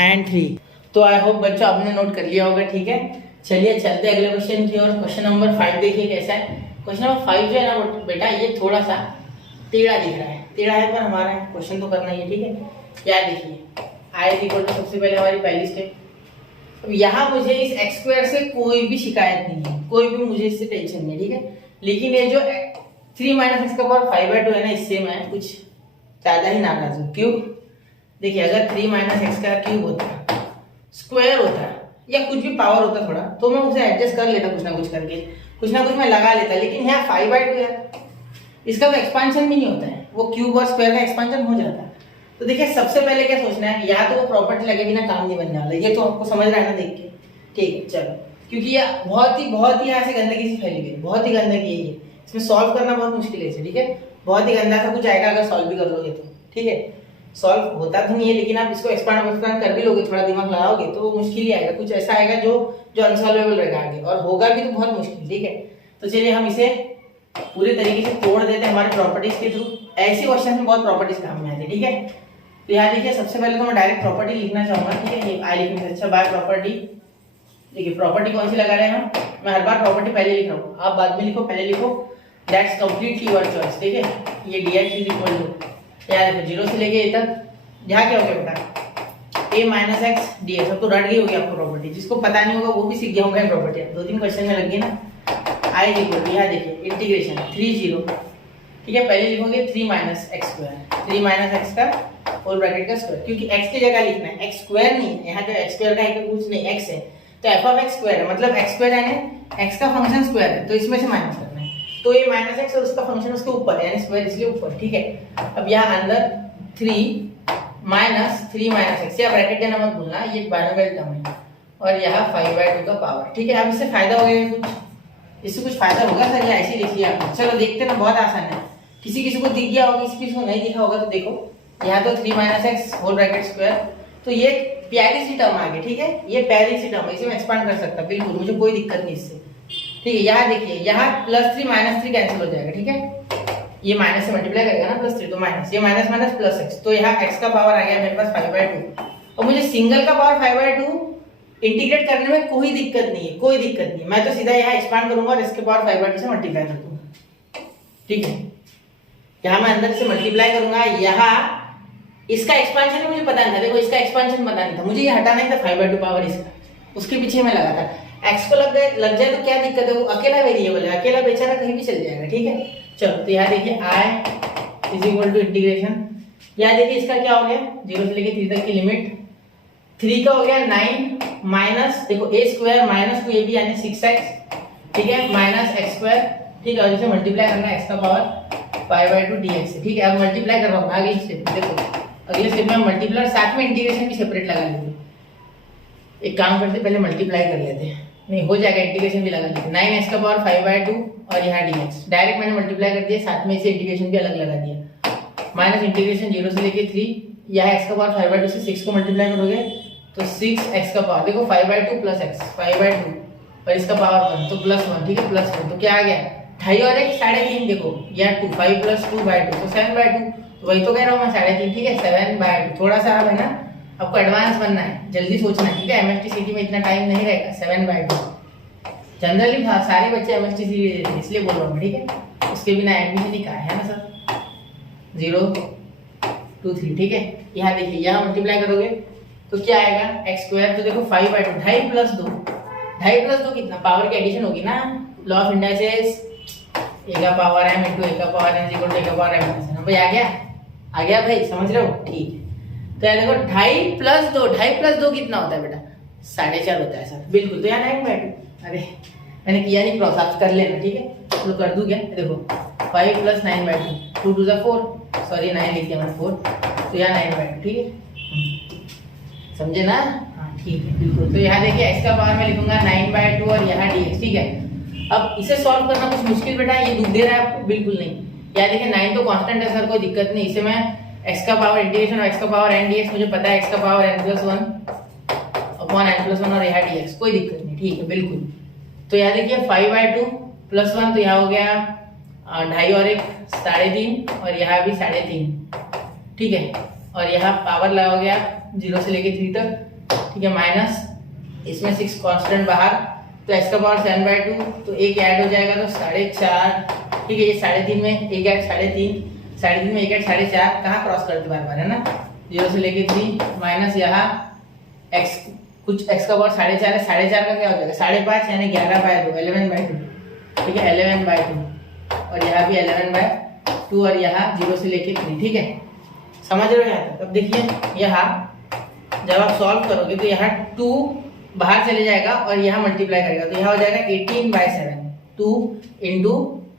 एंड 3। तो आई होप बच्चों आपने नोट कर लिया होगा, ठीक है। चलिए चलते हैं अगले क्वेश्चन की ओर। क्वेश्चन नंबर 5 देखिए कैसा है। क्वेश्चन नंबर 5 जो है ना बेटा ये थोड़ा सा टेढ़ा दिख रहा है, टेढ़ा है पर हमारा क्वेश्चन तो करना ही है, ठीक है। क्या देखिए i इक्वल टू सबसे पहले हमारी पहली स्टेप। अब यहाँ मुझे इस x स्क्वायर से कोई भी शिकायत नहीं है, कोई भी मुझे इससे टेंशन नहीं है, ठीक है। लेकिन ये जो 3 माइनस एक्स का पावर 5/2 है ना, इससे मैं कुछ ज्यादा ही नाराज हूँ। क्यों? देखिए अगर 3 माइनस एक्स का क्यूब होता है, स्क्वायर होता है या कुछ भी पावर होता थोड़ा, तो मैं उसे एडजस्ट कर लेता कुछ ना कुछ करके, कुछ ना कुछ मैं लगा लेता। लेकिन यहाँ 5/2 है, इसका तो एक्सपांशन भी नहीं होता है, वो क्यूब और स्क्वायर का एक्सपांशन हो जाता है। तो देखिए सबसे पहले क्या सोचना है, या तो वो प्रॉपर्टी लगे बिना काम नहीं बनने वाला, ये तो आपको समझ रहा है ना देख के, ठीक है। चलो क्योंकि ये बहुत ही यहाँ से गंदगी से फैली गई, बहुत ही गंदगी है ये, इसमें सॉल्व करना बहुत मुश्किल है इसे, ठीक है। बहुत ही गंदा सा कुछ आएगा अगर सॉल्व भी कर लोगे तो, ठीक है। सॉल्व होता तो नहीं है लेकिन आप इसको एक्सपांड कर भी लोगे, थोड़ा दिमाग लगाओगे तो वो मुश्किल ही आएगा, कुछ ऐसा आएगा जो अनसॉल्वेबल रहेगा आगे, और होगा भी तो बहुत मुश्किल, ठीक है। तो चलिए हम इसे पूरी तरीके से तोड़ देते हैं हमारे प्रॉपर्टीज के थ्रू। ऐसे क्वेश्चन में बहुत प्रॉपर्टीज काम में आती है, ठीक है। तो यहाँ देखिए सबसे पहले तो मैं डायरेक्ट प्रॉपर्टी लिखना चाहूंगा, ठीक है। ये आई लिखने से अच्छा बाय प्रॉपर्टी। देखिए प्रॉपर्टी कौन सी लगा रहे हैं हम, मैं हर बार प्रॉपर्टी पहले लिख रहा हूँ, आप बाद में लिखो, पहले लिखो, दैट्स कंप्लीटली योर चॉइस, ठीक है। ये dx इज इक्वल टू, यहाँ देखो 0 से लेके ए तक, यहाँ क्या हो गया बेटा a माइनस एक्स dx। अब तो रट गई होगी आपको प्रॉपर्टी, जिसको पता नहीं होगा वो भी सीख गया होगा प्रॉपर्टी, 2-3 क्वेश्चन में लग गई ना। i इज इक्वल टू, यहाँ देखिए इंटीग्रेशन 3 0, ठीक है। पहले लिखोगे 3 minus x square, 3 minus x का होल ब्रैकेट का स्क्वायर, क्योंकि x की जगह लिखना है, x स्क्वायर नहीं है, यहाँ जो x स्क्वायर का है कुछ नहीं, x है, तो f ऑफ x स्क्वायर है, मतलब x स्क्वायर यानी x का फंक्शन स्क्वायर है, तो इसमें से माइनस करना है। तो ये माइनस एक्स और उसका फंक्शन उसके ऊपर है, यानी स्क्वायर इसलिए ऊपर, ठीक है। अब यहाँ अंदर 3 माइनस एक्स, या ब्रैकेट देना मत भूलना, ये बाइनोमियल टर्म है, और यहाँ 5/2 का पावर, ठीक है। अब इससे फायदा हो गया कुछ, इससे कुछ फायदा होगा सर, या ऐसे लिखिए आप। चलो देखते ना, बहुत आसान है, किसी को दिख गया होगा, किसी को नहीं दिखा होगा। तो देखो यहाँ तो 3 minus x whole bracket square, तो ये प्यारी सी टर्म आ गई, ठीक है। ये प्यारी सी टर्म है, इसे मैं एक्सपांड कर सकता बिल्कुल, मुझे कोई दिक्कत नहीं इससे, ठीक है। यहाँ देखिए यहाँ +3 -3 कैंसिल हो जाएगा, ठीक है। ये माइनस से मल्टीप्लाई करेगा ना +3, तो माइनस, ये माइनस माइनस प्लस एक्स, तो यहाँ x का पावर आ गया मेरे पास 5/2, और मुझे सिंगल का पावर 5/2 इंटीग्रेट करने में कोई दिक्कत नहीं है, कोई दिक्कत नहीं है। मैं तो सीधा यहाँ एक्सपांड करूंगा और इसके पावर 5/2 से मल्टीप्लाई कर दूंगा, ठीक है। यहाँ मैं अंदर से मल्टीप्लाई करूंगा, यहाँ इसका एक्सपांशन मुझे पता नहीं था, देखो इसका एक्सपांशन पता नहीं था, मुझे ये हटाना ही था 5/2 पावर इसका, उसके पीछे मैं लगा था। x को लग जाए तो क्या दिक्कत है, वो अकेला वेरिएबल है, अकेला बेचारा कहीं भी चल जाएगा, ठीक है। चलो तो यहाँ देखिए i is equal to integration, यहाँ देखिए इसका क्या हो गया 0 से लेके 3 तक की लिमिट, 3 का हो गया 9 माइनस, देखो a स्क्वायर माइनस को ये भी यानी 6x, ठीक है, माइनस x स्क्वायर, ठीक है। और इसे मल्टीप्लाई करना है x का पावर 5/2 dx, ठीक है। अब मल्टीप्लाई कर रहा हूँ अगली स्टेप, देखो अगले स्टेप में मल्टीप्लाई साथ में इंटीग्रेशन भी सेपरेट लगा लेंगे। एक काम करते पहले मल्टीप्लाई कर लेते हैं, नहीं हो जाएगा, इंटीग्रेशन भी लगा लेते। 9x का पावर 5/2 और यहाँ dx, डायरेक्ट मैंने मल्टीप्लाई कर दिया, साथ में इसे इंटीग्रेशन भी अलग लगा दिया, माइनस इंटीग्रेशन 0 से लेके 3, यहाँ x का पावर 5/2 से 6 को मल्टीप्लाई करोगे तो 6x का पावर, देखो 5/2 प्लस x, 5/2 और इसका पावर 1 तो +1, ठीक है +1, तो क्या आ गया 2.5 और 1 3.5, देखो यह 2 5 + 2/2 तो 7/2, तो वही तो कह रहा हूँ मैं 3.5, ठीक है 7/2। थोड़ा सा अब है ना, आपको एडवांस बनना है, जल्दी सोचना है, ठीक है MSTCT में इतना टाइम नहीं रहेगा। 7/2 जनरली सारे बच्चे MSTCT देते हैं, इसलिए बोल रहा हूँ, ठीक है उसके बिना एडमिशन ही कहा है ना सर। 0 2 3, ठीक है यहाँ देखिए, यहाँ मल्टीप्लाई करोगे तो क्या आएगा x², तो देखो 5/2, 2.5 + 2, 2.5 + 2 कितना, पावर की एडिशन होगी ना, लॉ ऑफ इंडाइसेस, a का पावर m × a का पावर n = a का पावर m। भाई आ गया भाई, समझ रहे हो, ठीक है। तो यार देखो 2.5 + 2, 2.5 + 2 कितना होता है बेटा 4.5 होता है सर, बिल्कुल। तो यहाँ 9/2, अरे मैंने किया नहीं क्रॉस, आप कर लेना, ठीक है तो कर दूं क्या, देखो 5 + 9/2, 2 2 4, सॉरी 9 लिख दिया मैंने 4, तो यहाँ 9/2, ठीक है समझे ना, हाँ ठीक है बिल्कुल। तो यहाँ देखिए x का पावर मैं लिखूंगा 9/2 और यहाँ dx, ठीक है। अब इसे सॉल्व करना कुछ मुश्किल बेटा, ये दुख दे रहा है आपको, बिल्कुल नहीं। यहाँ देखिए 9 तो कांस्टेंट है सर, कोई दिक्कत नहीं, इसे मैं x का पावर इंटीग्रेशन x का पावर n dx, मुझे पता है x का पावर n + 1 n + 1 और यहाँ dx, कोई दिक्कत नहीं, ठीक है बिल्कुल। तो यहाँ देखिए 5/2 + 1, तो यहाँ हो गया 2.5 और 1 3.5 और यहाँ भी 3.5, ठीक है। और यहाँ पावर लगाओगे आप 0 से लेके 3 तक, ठीक है माइनस इसमें 6 कांस्टेंट बाहर, तो x का पावर 7/2, तो एक ऐड हो जाएगा तो 4.5, ठीक है ये 3.5 में एक ऐड 3.5, 3.5 में एक ऐड 4.5, कहाँ क्रॉस करते बार बार है ना, 0 से लेके 3 माइनस यहाँ x, कुछ x का पावर 4.5 है, 4.5 का क्या हो जाएगा 5.5 यानी 11/2, 11/2, ठीक है 11/2 और यहाँ भी 11/2 और यहाँ 0 से लेके 3, ठीक है समझ रहे हो यहाँ तक। अब देखिए यहाँ जब आप सॉल्व करोगे तो यहाँ 2 बाहर चले जाएगा और यहाँ मल्टीप्लाई करेगा, तो यहाँ हो जाएगा 18/7, 2 ×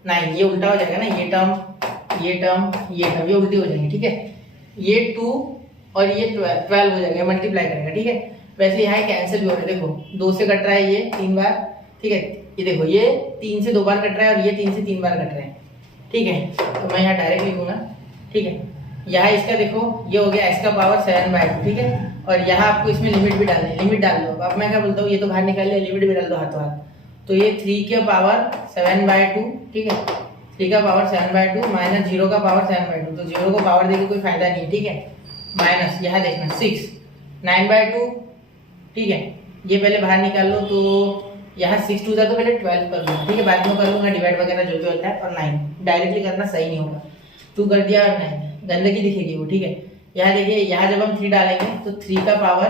9, ये उल्टा हो जाएगा ना, ये टर्म ये उल्टी हो जाएंगे, ठीक है ये 2 और ये 12 हो जाएगा, मल्टीप्लाई करेगा, ठीक है। वैसे यहाँ कैंसिल भी हो रहा है, देखो 2 से कट रहा है ये 3 बार, ठीक है ये देखो ये 3 से 2 बार कट रहा है और ये 3 से 3 बार कट रहे हैं, ठीक है। तो मैं यहाँ डायरेक्ट लिखूंगा, ठीक है यहाँ इसका देखो ये हो गया x का पावर 7/2, ठीक है। और यहाँ आपको इसमें लिमिट भी डालनी है, लिमिट डाल दो। अब मैं क्या बोलता हूँ, ये तो बाहर निकाल लिया, लिमिट भी डाल दो हाथों हाथ, तो ये 3 का पावर 7/2, ठीक है 3 का पावर 7/2 माइनस 0 का पावर 7/2, तो 0 को पावर देके कोई फायदा नहीं, ठीक है माइनस यहाँ देखना 6 9/2, ठीक है ये पहले बाहर निकाल लो, तो यहाँ 6 2 तो पहले 12 कर लूंगा, ठीक है बाद में कर लूंगा डिवाइड वगैरह जो भी होता है, और 9 डायरेक्टली करना सही नहीं होगा, 2 कर दिया और 9 गंदगी दिखेगी वो, ठीक है। यहाँ देखिए यहाँ जब हम 3 डालेंगे तो 3 का पावर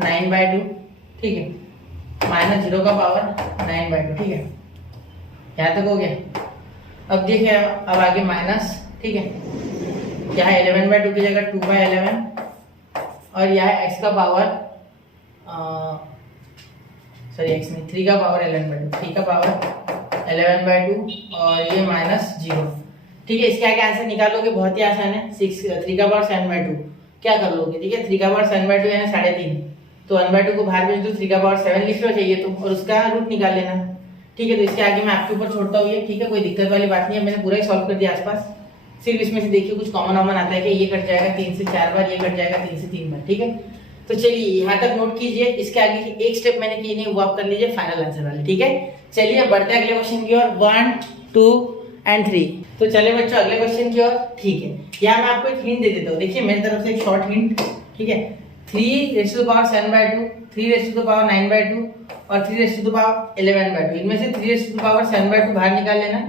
9/2, ठीक है माइनस 0 का पावर 9/2, ठीक है यहाँ तक हो गया। अब देखिए अब आगे माइनस, ठीक है यहाँ 11/2 की जगह 2/11 और यहाँ x का पावर सॉरी x नहीं 3 का पावर 11/2, 3 का पावर 11/2 और ये माइनस 0, ठीक है। इसके आगे आंसर निकालोगे बहुत ही आसान है, 3 का पावर 7/2 क्या कर लोगे, ठीक है 3 का पावर 7/2 यानी 3.5, तो 1/2 को बाहर भेज दो, 3 का पावर 7 लिख लो चाहिए तो, और उसका रूट निकाल लेना, ठीक है। तो इसके आगे मैं आपके ऊपर छोड़ता हूँ ये, ठीक है कोई दिक्कत वाली बात नहीं है, मैंने पूरा ही सॉल्व कर दिया आसपास। सिर्फ इसमें से देखिए कुछ कॉमन आता है कि ये कट जाएगा 3 से 4 बार, ये कट जाएगा 3 से 3 बार, ठीक है। तो चलिए यहाँ तक नोट कीजिए, इसके आगे की एक स्टेप मैंने की नहीं वो आप कर लीजिए फाइनल आंसर वाले, ठीक है। चलिए बढ़ते हैं अगले क्वेश्चन की ओर, 1 2 और 3। तो चले बच्चों अगले क्वेश्चन की ओर, ठीक है। यहाँ मैं आपको एक हिंट दे देता हूँ, देखिए मेरी तरफ से एक शॉर्ट हिंट, ठीक है 3⁻7/2, 3⁻9/2 और 3⁻11/2, इनमें से 3⁻7/2 बाहर निकाल लेना,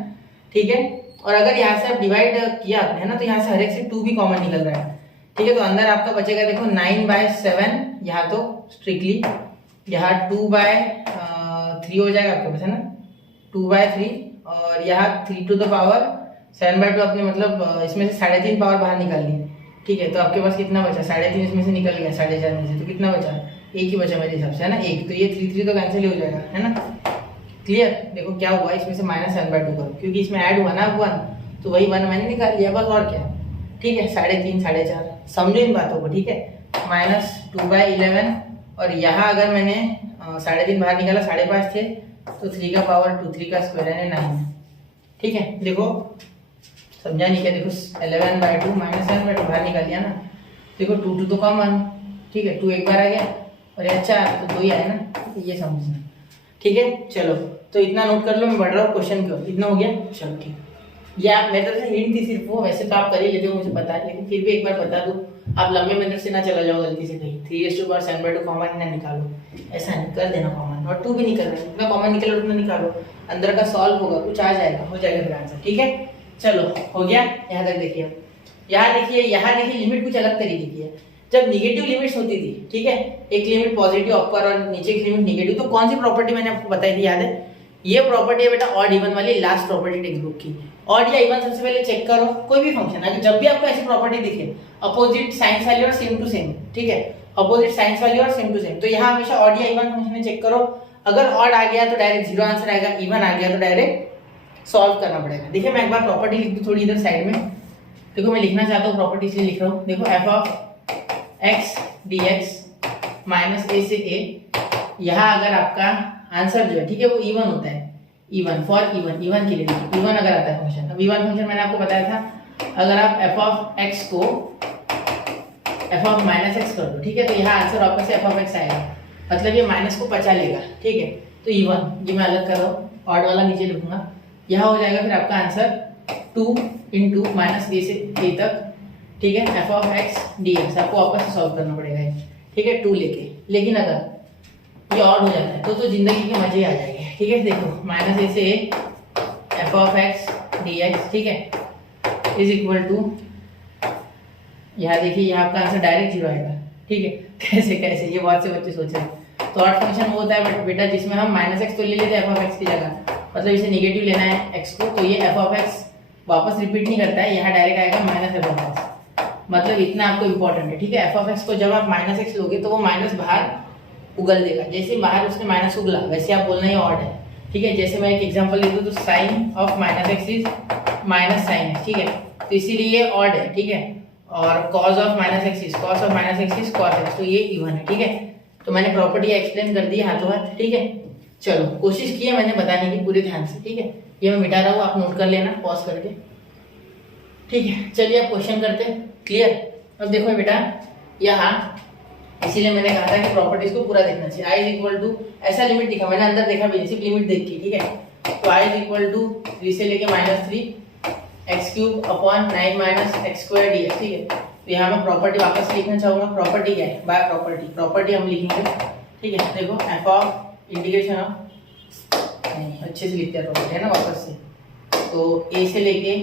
ठीक है। और अगर यहाँ से आप डिवाइड किया आपने है ना, तो यहाँ से हर एक से 2 भी कॉमन निकल रहा है, ठीक है। तो अंदर आपका बचेगा देखो 9/7, यहाँ तो स्ट्रिक्टली यहाँ 2/3 हो जाएगा आपके पास है ना, 2/3 और यहाँ 3 to the power 7/2 आपने मतलब इसमें से 3.5 पावर बाहर निकाल ली, ठीक है। तो आपके पास कितना बचा, 3.5 इसमें से निकल गया 4.5 में से, तो कितना बचा, 1 ही बचा मेरे हिसाब से है ना, 1। तो ये 3 तो कैंसिल ही हो जाएगा है ना, क्लियर। देखो क्या हुआ, इसमें से -7/2 करो क्योंकि इसमें ऐड हुआ ना 1, तो वही 1 मैंने निकाल लिया बस, और क्या, ठीक है 3.5 4.5 समझो इन बातों को, ठीक है। -2/11 और यहाँ अगर मैंने 3.5 बाहर निकाला 5.5 थे, तो 3 का पावर 2, 3 का स्क्वायर यानी 9, ठीक है। देखो समझा नहीं क्या, देखो 11/2 -7/2 बाहर निकाल दिया ना, देखो 2 तो कॉमन, ठीक है, 2 एक बार आ गया और ये 4 तो 2 ही आया ना, तो ये समझना, ठीक है। चलो तो इतना नोट कर लो, मैं बढ़ रहा हूँ क्वेश्चन की ओर, इतना हो गया। चलो ठीक, ये आप मेरी तरफ से हिंट थी सिर्फ, वो वैसे तो आप कर ही लेते हो मुझे पता है, लेकिन फिर भी एक बार बता दूं, आप लंबे मेथड से ना चला जाओ गलती से कहीं, 3:7/2 कॉमन ही ना निकालो, ऐसा नहीं कर देना कॉमन, और 2 भी नहीं करना, जितना कॉमन निकले उतना निकालो, अंदर का सॉल्व होगा, कुछ आ जाएगा, हो जाएगा फिर आंसर, ठीक है। चलो हो गया, यहाँ तक देखिए। यहाँ देखिए लिमिट कुछ अलग तरीके की है। जब निगेटिव लिमिट्स होती थी, ठीक है, एक लिमिट पॉजिटिव अपर और नीचे की लिमिट निगेटिव, तो कौन सी प्रॉपर्टी मैंने आपको बताई थी, याद है? ये प्रॉपर्टी है बेटा ऑड इवन वाली, लास्ट प्रॉपर्टी टेक्स्ट बुक की। ऑड या इवन सबसे पहले चेक करो, कोई भी फंक्शन है जब भी आपको ऐसी प्रॉपर्टी दिखे, अपोजिट साइंस वाली और सेम टू सेम, ठीक है, अपोजिट साइंस वाली और सेम टू सेम, तो यहाँ हमेशा ऑड या इवन फंक्शन में चेक करो। अगर ऑड आ गया तो डायरेक्ट 0 आंसर आएगा, इवन आ गया तो डायरेक्ट सॉल्व करना पड़ेगा। देखिए मैं एक बार प्रॉपर्टी लिख दूं थोड़ी इधर साइड में, देखो मैं लिखना चाहता हूँ प्रॉपर्टी इसलिए लिख रहा हूँ। देखो f of x d x minus a से ए, यहाँ अगर आपका आंसर जो है, ठीक है, वो इवन होता है, इवन फॉर इवन, इवन के लिए इवन अगर आता है फंक्शन, अब इवन फंक्शन मैंने आपको बताया था, अगर आप एफ ऑफ एक्स को एफ ऑफ माइनस एक्स कर दो, ठीक है, तो यहाँ आंसर वापस से एफ ऑफ एक्स आएगा, मतलब ये माइनस को पचा लेगा, ठीक है, तो इवन, ये मैं अलग कर रहा हूँ, ऑड वाला नीचे लिखूंगा, यहाँ हो जाएगा फिर आपका आंसर 2 इंटू माइनस ए से ए तक, ठीक है, f of x d x, आपको वापस से सॉल्व करना पड़ेगा, ठीक है, 2 लेके। लेकिन अगर ये ऑड हो जाता है तो जिंदगी के मजे आ जाएंगे, ठीक है। देखो माइनस ए से a f of x d x, ठीक है, इज इक्वल टू, यहाँ देखिए यहाँ आपका आंसर डायरेक्ट 0 आएगा, ठीक है। कैसे ये बहुत से बच्चे सोच रहे हैं, तो ऑड फंक्शन वो होता है बेटा जिसमें हम माइनस एक्स तो ले लेते हैं एफ ऑफ एक्स की जगह, मतलब इसे निगेटिव लेना है एक्स को, तो ये एफ ऑफ एक्स वापस रिपीट नहीं करता है, यहाँ डायरेक्ट आएगा माइनस एफ ऑफ एक्स, मतलब इतना आपको इंपॉर्टेंट है, ठीक है। एफ ऑफ एक्स को जब आप माइनस एक्स लोगे तो वो माइनस बाहर उगल देगा, जैसे बाहर उसने माइनस उगला वैसे आप बोलना ही ऑड है, ठीक है। जैसे मैं एक एग्जांपल ले दूं तो sine of minus x is minus sine x, ठीक है, तो इसीलिए ये ऑड है, ठीक है। और cos of minus x is cos of minus x is cos x, तो ये इवन है, ठीक है। तो मैंने प्रॉपर्टी एक्सप्लेन कर दी हाथों हाथ, ठीक है। चलो कोशिश की है मैंने बताने की पूरे ध्यान से, ठीक है। ये मैं मिटा रहा हूँ, आप नोट कर लेना पॉज करके, ठीक है। चलिए अब क्वेश्चन करते हैं, क्लियर। अब देखो बेटा यहाँ, इसीलिए मैंने कहा था कि प्रॉपर्टीज को पूरा देखना चाहिए। आई इज इक्वल टू, ऐसा लिमिट दिखा मैंने, अंदर देखा भी सिर्फ लिमिट देख के, ठीक है। तो आई इज इक्वल टू 3 से लेके -3 x cube upon 9 minus x square D x, ठीक है। तो यहाँ मैं प्रॉपर्टी वापस लिखना चाहूंगा, प्रॉपर्टी क्या है, बाय प्रॉपर्टी हम लिखेंगे, ठीक है। देखो एफ ऑफ इंटीग्रेशन ऑफ, नहीं अच्छे से लिखते हैं प्रॉपर्टी है ना वापस से, तो ए से लेके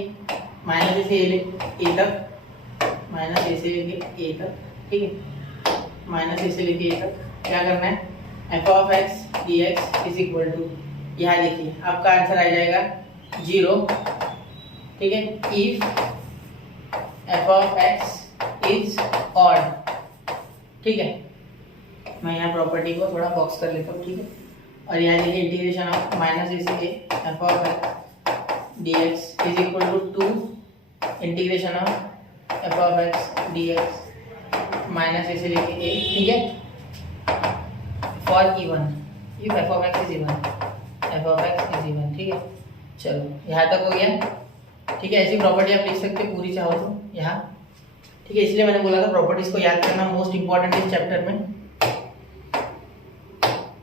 माइनस ए से ए तक, माइनस ए से लेके ए तक, ठीक है, माइनस ए से लेके ए तक क्या करना है, f of x d x is equal to, यहाँ देखिए आपका आंसर आ जाएगा 0, ठीक है, if f of x is odd, ठीक है। मैं यहाँ प्रॉपर्टी को थोड़ा बॉक्स कर लेता हूँ, ठीक है। और यहाँ देखिए इंटीग्रेशन ऑफ माइनस ए से a f of x d x is equal to 2 integration of f of x d x minus a से लेके ए, ठीक है, for even, if f of x is even, f of x is even, ठीक है। चलो यहाँ तक हो गया, ठीक है। ऐसी प्रॉपर्टी आप लिख सकते पूरी चाहो तो यहाँ, ठीक है। इसलिए मैंने बोला था प्रॉपर्टीज को याद करना मोस्ट इंपॉर्टेंट इस चैप्टर में,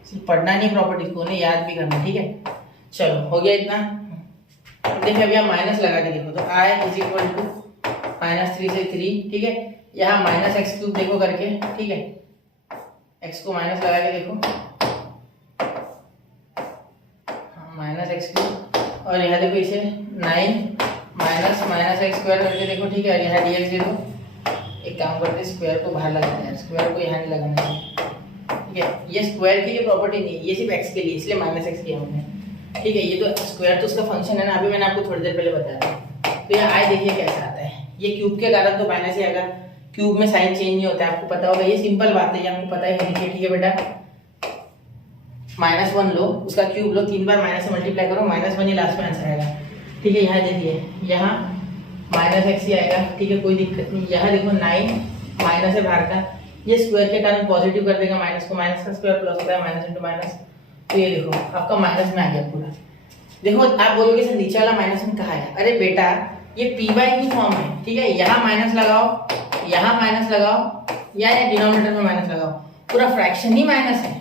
सिर्फ पढ़ना नहीं प्रॉपर्टीज को, उन्हें याद भी करना, ठीक है। चलो हो गया इतना। देखिए अभी आप माइनस लगा के देखो, तो आई इज इक्वल टू -3 से 3, ठीक है। यहाँ माइनस एक्स क्यूब देखो करके, ठीक है, एक्स को माइनस लगा के देखो, माइनस एक्स क्यूब, और यहाँ देखो इसे 9 माइनस एक्स स्क्वायर करके देखो, ठीक है। और यहाँ डी एक्स दे दो, एक काम करते हैं स्क्वायर को बाहर लगाते हैं, स्क्वायर को यहाँ नहीं लगाना चाहिए, ठीक है। ये स्क्वायर की ये प्रॉपर्टी नहीं है, ये सिर्फ एक्स के लिए, इसलिए माइनस एक्स किया हमने, ठीक है। ये तो स्क्वायर तो उसका फंक्शन है ना, अभी मैंने आपको थोड़ी देर पहले बताया। तो ये आई देखिए कैसा आता है, ये क्यूब के कारण तो माइनस ही आएगा, क्यूब में साइन चेंज नहीं होता है, आपको पता होगा, ये सिंपल बात है, ये आपको पता ही होनी चाहिए, ठीक है बेटा। -1 लो, उसका क्यूब लो, 3 बार माइनस से मल्टीप्लाई करो, -1 ही लास्ट में आंसर आएगा, ठीक है। यहाँ देखिए यहाँ माइनस एक्स ही आएगा, ठीक है, कोई दिक्कत नहीं। यहाँ देखो 9 माइनस है बाहर का, ये स्क्वायर के कारण पॉजिटिव कर देगा, माइनस को, माइनस का स्क्वायर प्लस होता है, माइनस इंटू माइनस, तो ये देखो आपका माइनस में आ गया पूरा। देखो आप बोलोगे सर नीचे वाला माइनस में कहाँ है, अरे बेटा ये पी बाई क्यू फॉर्म है, ठीक है। यहाँ माइनस लगाओ यहाँ माइनस लगाओ या डिनोमिनेटर में माइनस लगाओ, पूरा फ्रैक्शन ही माइनस है,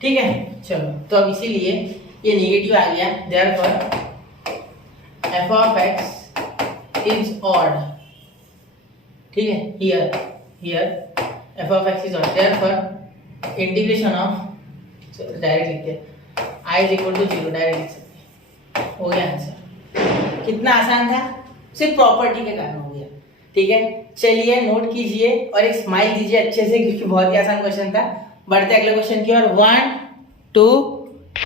ठीक है। चलो तो अब इसीलिए ये नेगेटिव आ गया, therefore f of x is odd, ठीक है। here f of x is odd, therefore integration of, direct लिखते हैं i is equal to 0, direct लिख सकते हैं, हो गया आंसर। कितना आसान था, सिर्फ प्रॉपर्टी के कारण हो गया, ठीक है। चलिए नोट कीजिए और एक स्माइल दीजिए अच्छे से, क्योंकि बहुत ही आसान क्वेश्चन था। बढ़ते अगले क्वेश्चन की ओर, 1 2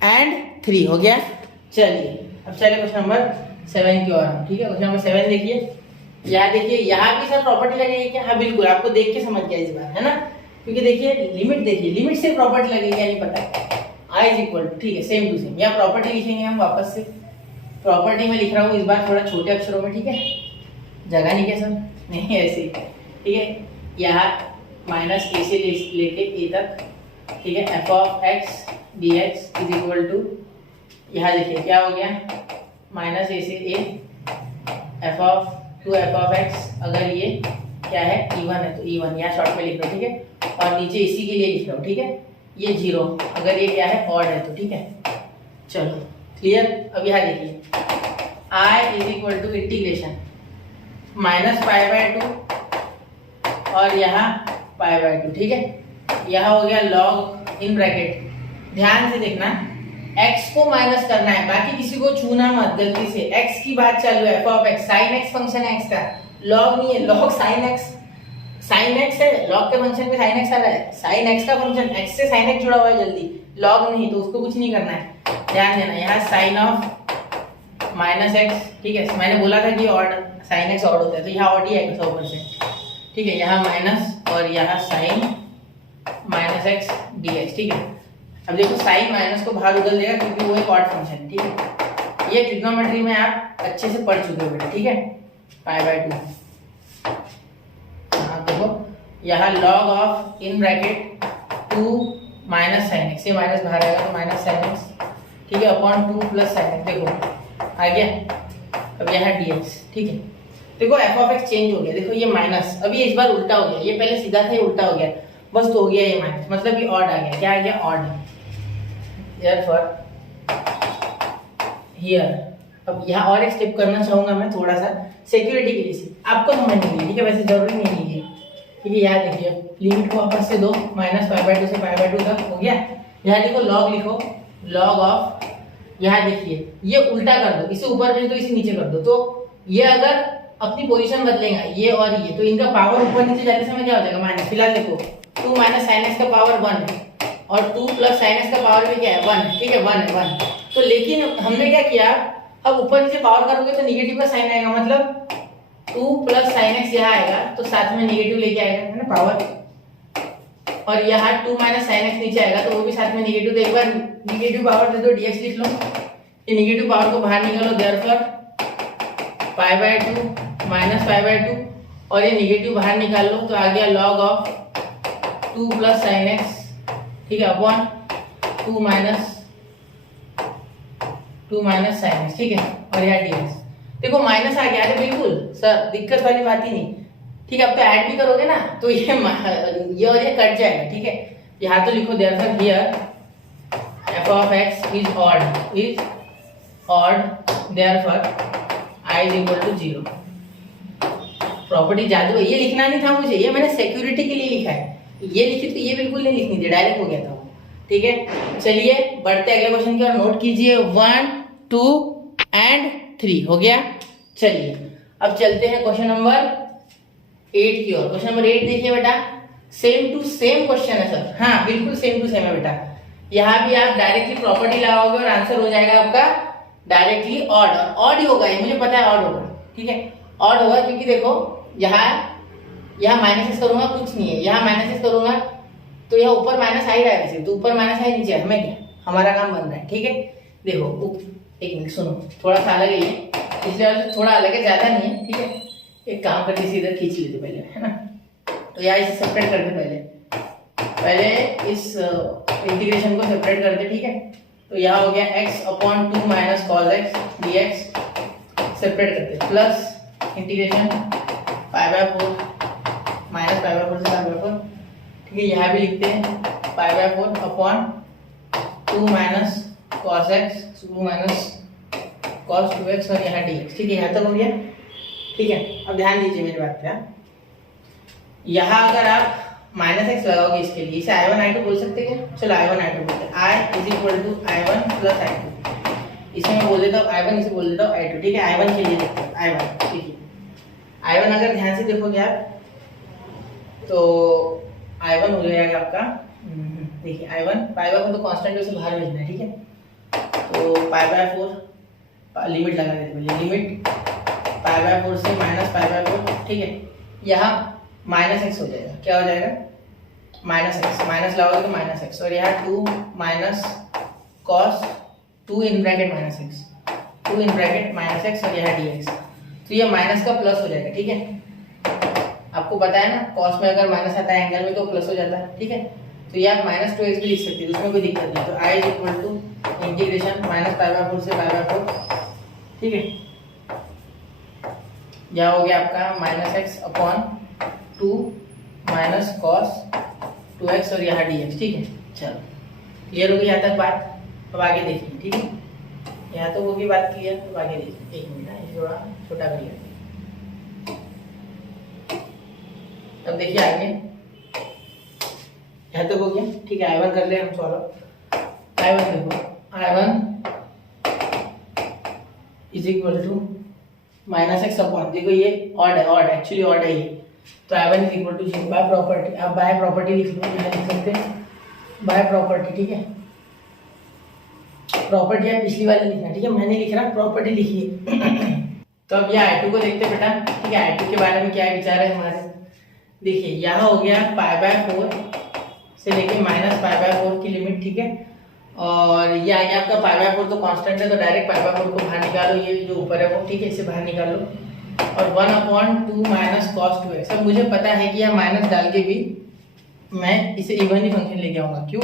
एंड 3 हो गया। चलिए अब चलिए क्वेश्चन नंबर 7 की ओर हम, ठीक है। क्वेश्चन नंबर 7 देखिए, यहाँ देखिए, यहाँ भी सर प्रॉपर्टी लगेगी क्या? हाँ बिल्कुल, आपको देख के समझ गया इस बार, है ना, क्योंकि देखिए लिमिट, देखिए लिमिट से प्रॉपर्टी लगेगी या नहीं पता है। i इज इक्वल टू, ठीक है, सेम टू सेम, यहाँ प्रॉपर्टी लिखेंगे हम वापस से। प्रॉपर्टी में लिख रहा हूँ इस बार थोड़ा छोटे अक्षरों में, ठीक है, जगह नहीं क्या सर, नहीं ऐसे, ठीक है। यहाँ माइनस ए से लेके ए तक, ठीक है, f of x dx is equal to, यहाँ देखिए क्या हो गया, माइनस ए से ए f of x, अगर ये क्या है E1 है तो E1 यहाँ शॉर्ट में लिख रहा हूँ, ठीक है, और नीचे इसी के लिए लिख रहा हूँ, ठीक है, ये 0, अगर ये क्या है ऑड है तो, ठीक है। चलो क्लियर। अब यहाँ देखिए i is equal to integration minus pi by 2 और यहाँ पाई बाय 2, ठीक है। यहाँ हो गया लॉग इन ब्रैकेट, ध्यान से देखना, x को माइनस करना है, बाकी किसी को छूना मत गलती से। x की बात चालू है, f of x, sin x function है x का, log नहीं है, log sin x है, log के फंक्शन पे sin x आ रहा है, sin x का फंक्शन, x से sin x जुड़ा हुआ है जल्दी, log नहीं, तो उसको कुछ नहीं करना है, ध्यान देना। यहाँ sin ऑफ माइनस x, ठीक है, मैंने बोला था कि ऑड, sin x ऑड होता है तो यहाँ ऑड ही आएगा 100%, ठीक है। यहाँ माइनस और यहाँ sin माइनस x dx, ठीक है। अब देखो साइन माइनस को बाहर उधर देगा क्योंकि वो एक ऑड फंक्शन है, ठीक है। ये ट्रिग्नोमेट्री में आप अच्छे से पढ़ चुके हो बेटा, ठीक है, पाई बाय 2। हाँ देखो यहाँ log of in bracket 2 minus sine x, ये माइनस बाहर आएगा तो माइनस साइन एक्स, ठीक है, अपॉन 2 प्लस साइन एक्स, देखो आ गया। अब यहाँ dx, ठीक है, देखो f of x चेंज हो गया, देखो ये माइनस, अब ये इस बार उल्टा हो गया, ये पहले सीधा था ये उल्टा हो गया, बस तो हो गया ये माइनस, मतलब ये ऑड आ गया, क्या आ गया, ऑड। Therefore here, अब यहाँ और एक स्टेप करना चाहूंगा मैं थोड़ा सा सिक्योरिटी के लिए, आपको समझने के लिए, ठीक है, वैसे जरूरी नहीं है, ठीक है। यहाँ देखिए लिमिट को वापस से दो, माइनस पाई बाय 2 से पाई बाय 2 तक हो गया। यहाँ देखो लॉग लिखो, लॉग ऑफ, यहाँ देखिए ये उल्टा कर दो, इसे ऊपर भेज दो, इसे नीचे कर दो, तो ये अगर अपनी पोजीशन बदलेगा ये और ये, तो इनका पावर ऊपर नीचे जाने समय क्या हो जाएगा, माइनस। फिलहाल देखो 2 माइनस साइन एक्स का पावर 1 है और 2 प्लस साइन एक्स का पावर भी क्या है, 1, ठीक है, 1। तो लेकिन हमने क्या किया, अब ऊपर नीचे पावर करोगे तो निगेटिव का साइन आएगा, मतलब 2 प्लस साइन एक्स यहाँ आएगा तो साथ में निगेटिव लेके आएगा, है ना, पावर, और यहाँ 2 माइनस साइन एक्स नीचे आएगा तो वो भी साथ में निगेटिव, तो एक बार निगेटिव पावर दे दो, dx लिख लो, ये निगेटिव पावर को बाहर निकालो, therefore pi by 2 minus pi by 2, और ये निगेटिव बाहर निकाल लो तो आ गया log of 2 plus sign x, ठीक है, अपॉन 2 माइनस साइन एक्स, ठीक है, और यहाँ dx, देखो माइनस आ गया, अरे बिल्कुल सर दिक्कत वाली बात ही नहीं, ठीक है। अब तो ऐड भी करोगे ना तो ये और ये कट जाएगा, ठीक है। यहाँ तो लिखो therefore here f of x is odd, therefore i is equal to 0। Property जादू है, ये लिखना नहीं था मुझे, ये मैंने सिक्योरिटी के लिए लिखा है, ये लिखी तो ये बिल्कुल नहीं लिखनी थी, डायरेक्ट हो गया था वो, ठीक है। चलिए बढ़ते अगले क्वेश्चन की ओर, नोट कीजिए 1 2 एंड 3 हो गया। चलिए अब चलते हैं क्वेश्चन नंबर 8 की ओर। क्वेश्चन नंबर 8 देखिए बेटा, सेम टू सेम क्वेश्चन है सर, हाँ बिल्कुल सेम टू सेम है बेटा। यहाँ भी आप डायरेक्टली प्रॉपर्टी लगाओगे और आंसर हो जाएगा आपका डायरेक्टली ऑड, ऑड ही होगा ये, मुझे पता है ऑड होगा, ठीक है, ऑड होगा, क्योंकि देखो यहाँ माइनस करूंगा कुछ नहीं है, यहाँ माइनस करूंगा तो यहाँ ऊपर माइनस आ ही रहा है, वैसे तो ऊपर माइनस है, नीचे हमें क्या, हमारा काम बन रहा है, ठीक है। देखो एक मिनट सुनो, थोड़ा सा अलग है ये, इसलिए वजह से थोड़ा अलग है, ज्यादा नहीं है, ठीक है। एक काम करके इसे इधर खींच लेते पहले, है ना, तो यहाँ इसे सेपरेट करते, पहले इस इंटीग्रेशन को सेपरेट करते, ठीक है। तो यहाँ हो गया x upon 2 minus cos x dx, separate करते, plus integration pi by 4 pi by 4 से पाई बाय 4, ठीक है। यहाँ भी लिखते हैं पाई by 4 upon 2 minus cos x, 2 minus cos 2x और यहाँ dx, ठीक है। यहाँ तक हो गया, ठीक है। अब ध्यान दीजिए मेरी बात पे। यहाँ अगर आप माइनस एक्स लगाओगे इसके लिए, इसे i1 i2 बोल सकते हैं क्या? चलो i1 i2 बोलते हैं। i is equal to i1 plus i2, इसे मैं बोल देता हूँ i1, इसे बोल देता हूँ i2, ठीक है। i1 के लिए देखते हैं i1, ठीक है। i1 अगर ध्यान से देखोगे आप तो i1 हो जाएगा आपका, देखिए i1 पाई बाय 4 तो कांस्टेंट है, उसे बाहर भेजना है, ठीक है। तो पाई बाय 4 लिमिट लगा देते हैं, लिमिट पाई बाय 4 से माइनस पाई बाय 4, ठीक है। यहाँ माइनस एक्स हो जाएगा, क्या हो जाएगा? माइनस एक्स, माइनस लगाओगे तो माइनस एक्स, और यहाँ 2 minus cos 2 in bracket minus x, 2 in bracket minus x और यहाँ dx, तो ये माइनस का प्लस हो जाएगा, ठीक है। आपको पता है ना कॉस में अगर माइनस आता है एंगल में तो प्लस हो जाता है, ठीक है। तो ये आप माइनस 2x भी लिख सकते हैं, उसमें कोई दिक्कत नहीं। तो i is equal to integration minus pi by 4 से पाई बाय 4, ठीक है। यह हो गया आपका minus x upon 2 minus cos 2x और यहाँ dx, ठीक है। चलो क्लियर हो गई यहाँ तक बात। अब आगे देखिए, ठीक है। यहाँ तो होगी बात क्लियर, अब आगे देखिए। एक मिनट, इसे थोड़ा छोटा कर लिया। अब देखिए आगे, यहाँ तक हो गया, ठीक है। i1 कर ले हम सॉल्व। i1 देखो, i1 is equal to minus x upon, देखो ये ऑड है, ऑड एक्चुअली ऑड है ये, तो i1 is equal to 0 by property. अब बाय प्रॉपर्टी लिख लो, यहाँ लिख सकते हैं बाय प्रॉपर्टी, ठीक है। प्रॉपर्टी आप पिछली वाली लिखना, ठीक है। मैं नहीं लिख रहा, प्रॉपर्टी लिखिए। तो अब ये i2 को देखते बेटा, ठीक है। i2 के बारे में क्या विचार है हमारे, देखिए यहाँ हो गया पाई बाय 4 से लेके माइनस पाई बाय 4 की लिमिट, ठीक है। और ये आ गया आपका पाई बाय 4 तो कांस्टेंट है, तो डायरेक्ट पाई बाय 4 को बाहर निकालो, ये जो ऊपर है वो, ठीक है, इसे बाहर निकालो। और 1 अपॉन 2 माइनस कॉस 2x। अब मुझे पता है कि यहाँ माइनस डाल के भी मैं इसे इवन ही फंक्शन लेके आऊँगा, क्यों?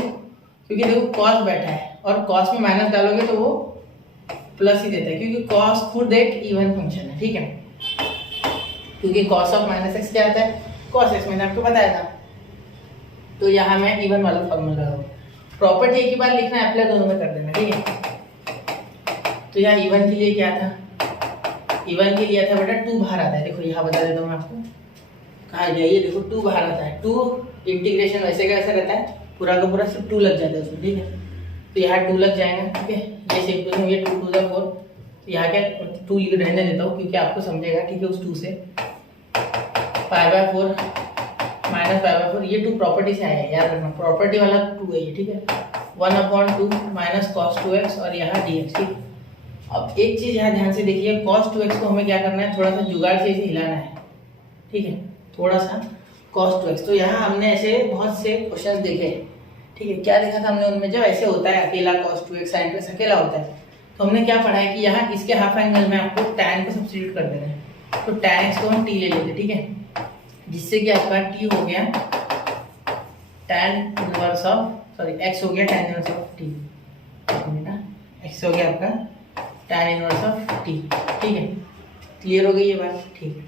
क्योंकि देखो कॉस बैठा है और कॉस में माइनस डालोगे तो वो प्लस ही देता है, क्योंकि कॉस खुद एक इवन फंक्शन है, ठीक है। क्योंकि कॉस ऑफ माइनस एक्स क्या आता है? कॉस एक्स, मैंने आपको बताया था। तो यहाँ मैं इवन वाला फॉर्मूला लगा, प्रॉपर्टी एक ही बार लिखना है, अप्लाई दोनों में कर देना, ठीक है। तो यहाँ इवन के लिए क्या था? इवन के लिए था बेटा 2 बाहर आता है, देखो यहाँ बता देता हूँ मैं आपको, कहाँ गया ये, देखो 2 बाहर आता है। 2 इंटीग्रेशन वैसे कैसे रहता है, पूरा का पूरा सिर्फ 2 लग जाता है उसमें, ठीक है। तो यहाँ 2 लग जाएगा, ठीक है। ये सिर्फ ये 2 2 4, तो यहाँ क्या 2 रहने देता हूँ क्योंकि आपको समझेगा, ठीक है। उस 2 से पाई बाय 4 माइनस पाई बाय 4, ये 2 प्रॉपर्टी से आया है, याद रखना प्रॉपर्टी वाला 2 है ये, ठीक है। 1 अपॉन 2 माइनस कॉस 2x और यहाँ dx, ठीक। अब एक चीज यहाँ ध्यान से देखिए, कॉस 2x को हमें क्या करना है, थोड़ा सा जुगाड़ से इसे हिलाना है, ठीक है, थोड़ा सा कॉस 2x। तो यहाँ हमने ऐसे बहुत से क्वेश्चंस देखे, ठीक है। क्या देखा था हमने उनमें, जब ऐसे होता है अकेला cos 2x sin 2x अकेला होता है, तो हमने क्या पढ़ा है कि यहाँ इसके हाफ एंगल में आपको tan को सब्स्टिट्यूट कर देना है। तो tan x को हम t ले लेते, ठीक है, जिससे कि आपका t हो गया tan inverse of, sorry x हो गया tan inverse of t, x हो गया आपका tan इनवर्स ऑफ t, ठीक है। क्लियर हो गई ये बात, ठीक है।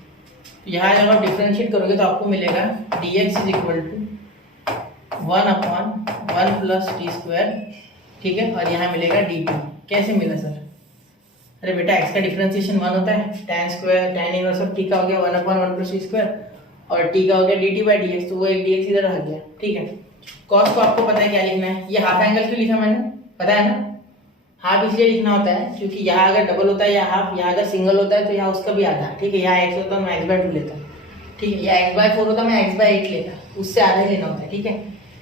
तो यहाँ जब आप डिफरेंशिएट करोगे तो आपको मिलेगा dx is equal to 1 upon 1 plus t square, ठीक है। और यहाँ मिलेगा dt। कैसे मिला सर? अरे बेटा x का डिफरेंशिएशन 1 होता है, tan square tan inverse of t का हो गया 1 अपॉन 1 प्लस टी स्क्वायर, और t का हो गया dt बाई dx, तो वो एक dx इधर हट गया, ठीक है। cos को आपको पता है क्या लिखना है, ये हाफ एंगल क्यों लिखा मैंने, पता है ना? हाफ इसलिए लिखना होता है क्योंकि यहाँ अगर डबल होता है या हाफ, यहाँ अगर सिंगल होता है तो यहाँ उसका भी आधा, ठीक है। यहाँ x होता है मैं x/2 लेता, ठीक है। यहाँ x/4 होता मैं x/8 लेता, उससे आधा ही लेना होता है, ठीक है।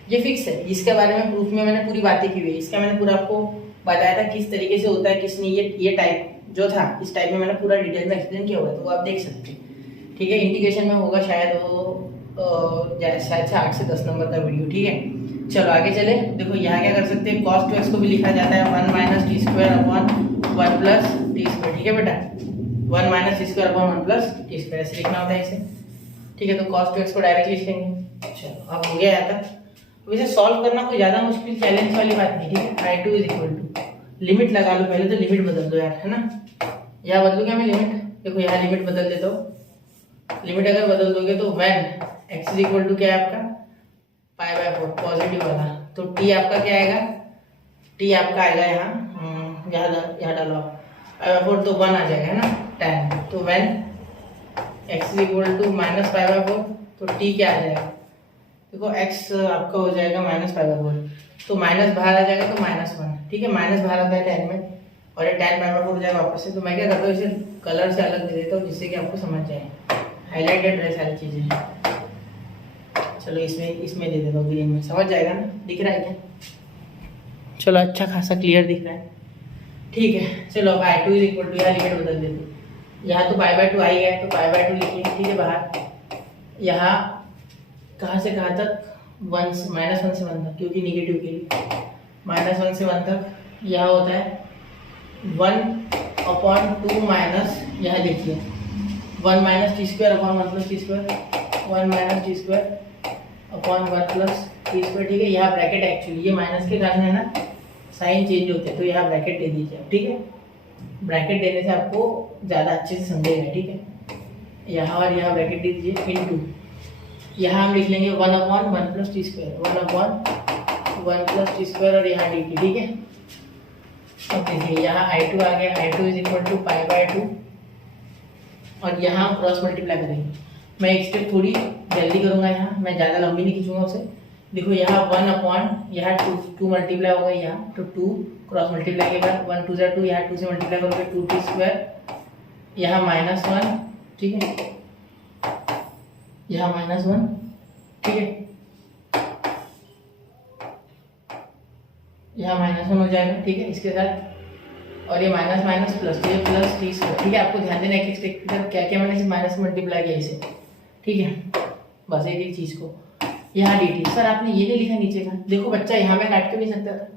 ये फिक्स है, इसके बारे में प्रूफ में मैंने पूरी बातें की हुई है, इसका मैंने पूरा आपको बताया था किस तरीके से होता है, किसने ये टाइप जो था, इस टाइप में मैंने पूरा डिटेल में एक्सप्लेन किया हुआ है, तो वो आप देख सकते हैं, ठीक है। इंटीग्रेशन में होगा शायद वो शायद से 8 से 10 नंबर का वीडियो, ठीक है। चलो आगे चले, देखो यहाँ क्या कर सकते हैं, cos 2x को भी लिखा जाता है 1 minus T square upon 1 plus t square, ठीक है बेटा। 1 minus T square upon 1 plus t square ऐसे लिखना होता है इसे, ठीक है। तो cos 2x को डायरेक्ट लिख लेंगे। चलो अब हो गया यहाँ तक। अब इसे सॉल्व करना कोई ज़्यादा मुश्किल चैलेंज वाली बात नहीं, ठीक है। i2 is equal to limit लगा लो पहले, तो लिमिट बदल दो यार, है ना। यहाँ बदलू क्या मैं लिमिट, देखो यहाँ लिमिट बदल देता हूँ। लिमिट अगर बदल दोगे तो when x is equal to क्या है आपका पाई बाय 4 पॉजिटिव वाला, तो t आपका क्या आएगा, t आपका आएगा यहाँ यहाँ डालो पाई बाय 4 तो 1 आ जाएगा है ना 10, तो when x is equal to minus pi by 4 तो t क्या आ जाएगा, देखो x आपका हो जाएगा माइनस पाई बाय 4, तो माइनस बाहर आ जाएगा तो -1, ठीक है, माइनस बाहर आता है 10 में और ये 10 पाई बाय 4 हो जाएगा वापस से। तो मैं क्या करता हूँ इसे कलर से अलग दे देता हूँ जिससे कि आपको समझ जाए, हाईलाइटेड रहे सारी चीज़ें। चलो इसमें दे देता हूँ ग्रीन में, समझ जाएगा ना, दिख रहा है क्या, चलो अच्छा खासा क्लियर दिख रहा है, ठीक है। चलो अब i2 इज इक्वल टू, यहाँ लिमिट बदल देते हैं, यहाँ तो पाई बाय 2 आई है तो पाई बाय 2 लिखिए, ठीक है, बाहर यहाँ कहाँ से कहाँ तक -1 से 1 तक, क्योंकि निगेटिव के लिए -1 से 1 तक यह होता है 1/2 माइनस, यहाँ देखिए 1 minus T square upon 1 plus t square, 1 minus T square upon 1 plus t square, ठीक है। यहाँ ब्रैकेट एक्चुअली ये माइनस के कारण है ना साइन चेंज होते हैं, तो यहाँ ब्रैकेट दे दीजिए, ठीक है, ब्रैकेट देने से आपको ज़्यादा अच्छे से समझेगा, ठीक है। यहाँ और यहाँ ब्रैकेट दे दीजिए इनटू, यहाँ हम लिख लेंगे 1/1 plus t square, 1/1 plus t square और यहाँ डी टी, ठीक है। अब देखिए यहाँ i2 आ गया, i2 is equal to pi by 2 और यहाँ क्रॉस मल्टीप्लाई करेंगे। मैं एक स्टेप थोड़ी जल्दी करूँगा, यहाँ मैं ज़्यादा लंबी नहीं खींचूंगा उसे। देखो यहाँ 1/, यहाँ 2 मल्टीप्लाई होगा यहाँ, तो 2 क्रॉस मल्टीप्लाई के बाद 1 2 ज़ा 2, यहाँ 2 से मल्टीप्लाई करोगे 2t स्क्वायर, यहाँ -1, ठीक है, यहाँ -1, ठीक है, यहाँ -1 हो जाएगा, ठीक है, इसके साथ और ये माइनस माइनस प्लस, तो ये प्लस टी स्क्वायर, ठीक है। आपको ध्यान देना एक एक क्या क्या मैंने सिर्फ माइनस मल्टीप्लाई किया इसे, ठीक है, बस एक एक चीज़ को। यहाँ डी टी, सर आपने ये नहीं लिखा नीचे का, देखो बच्चा यहाँ में काट क्यों नहीं सकता था,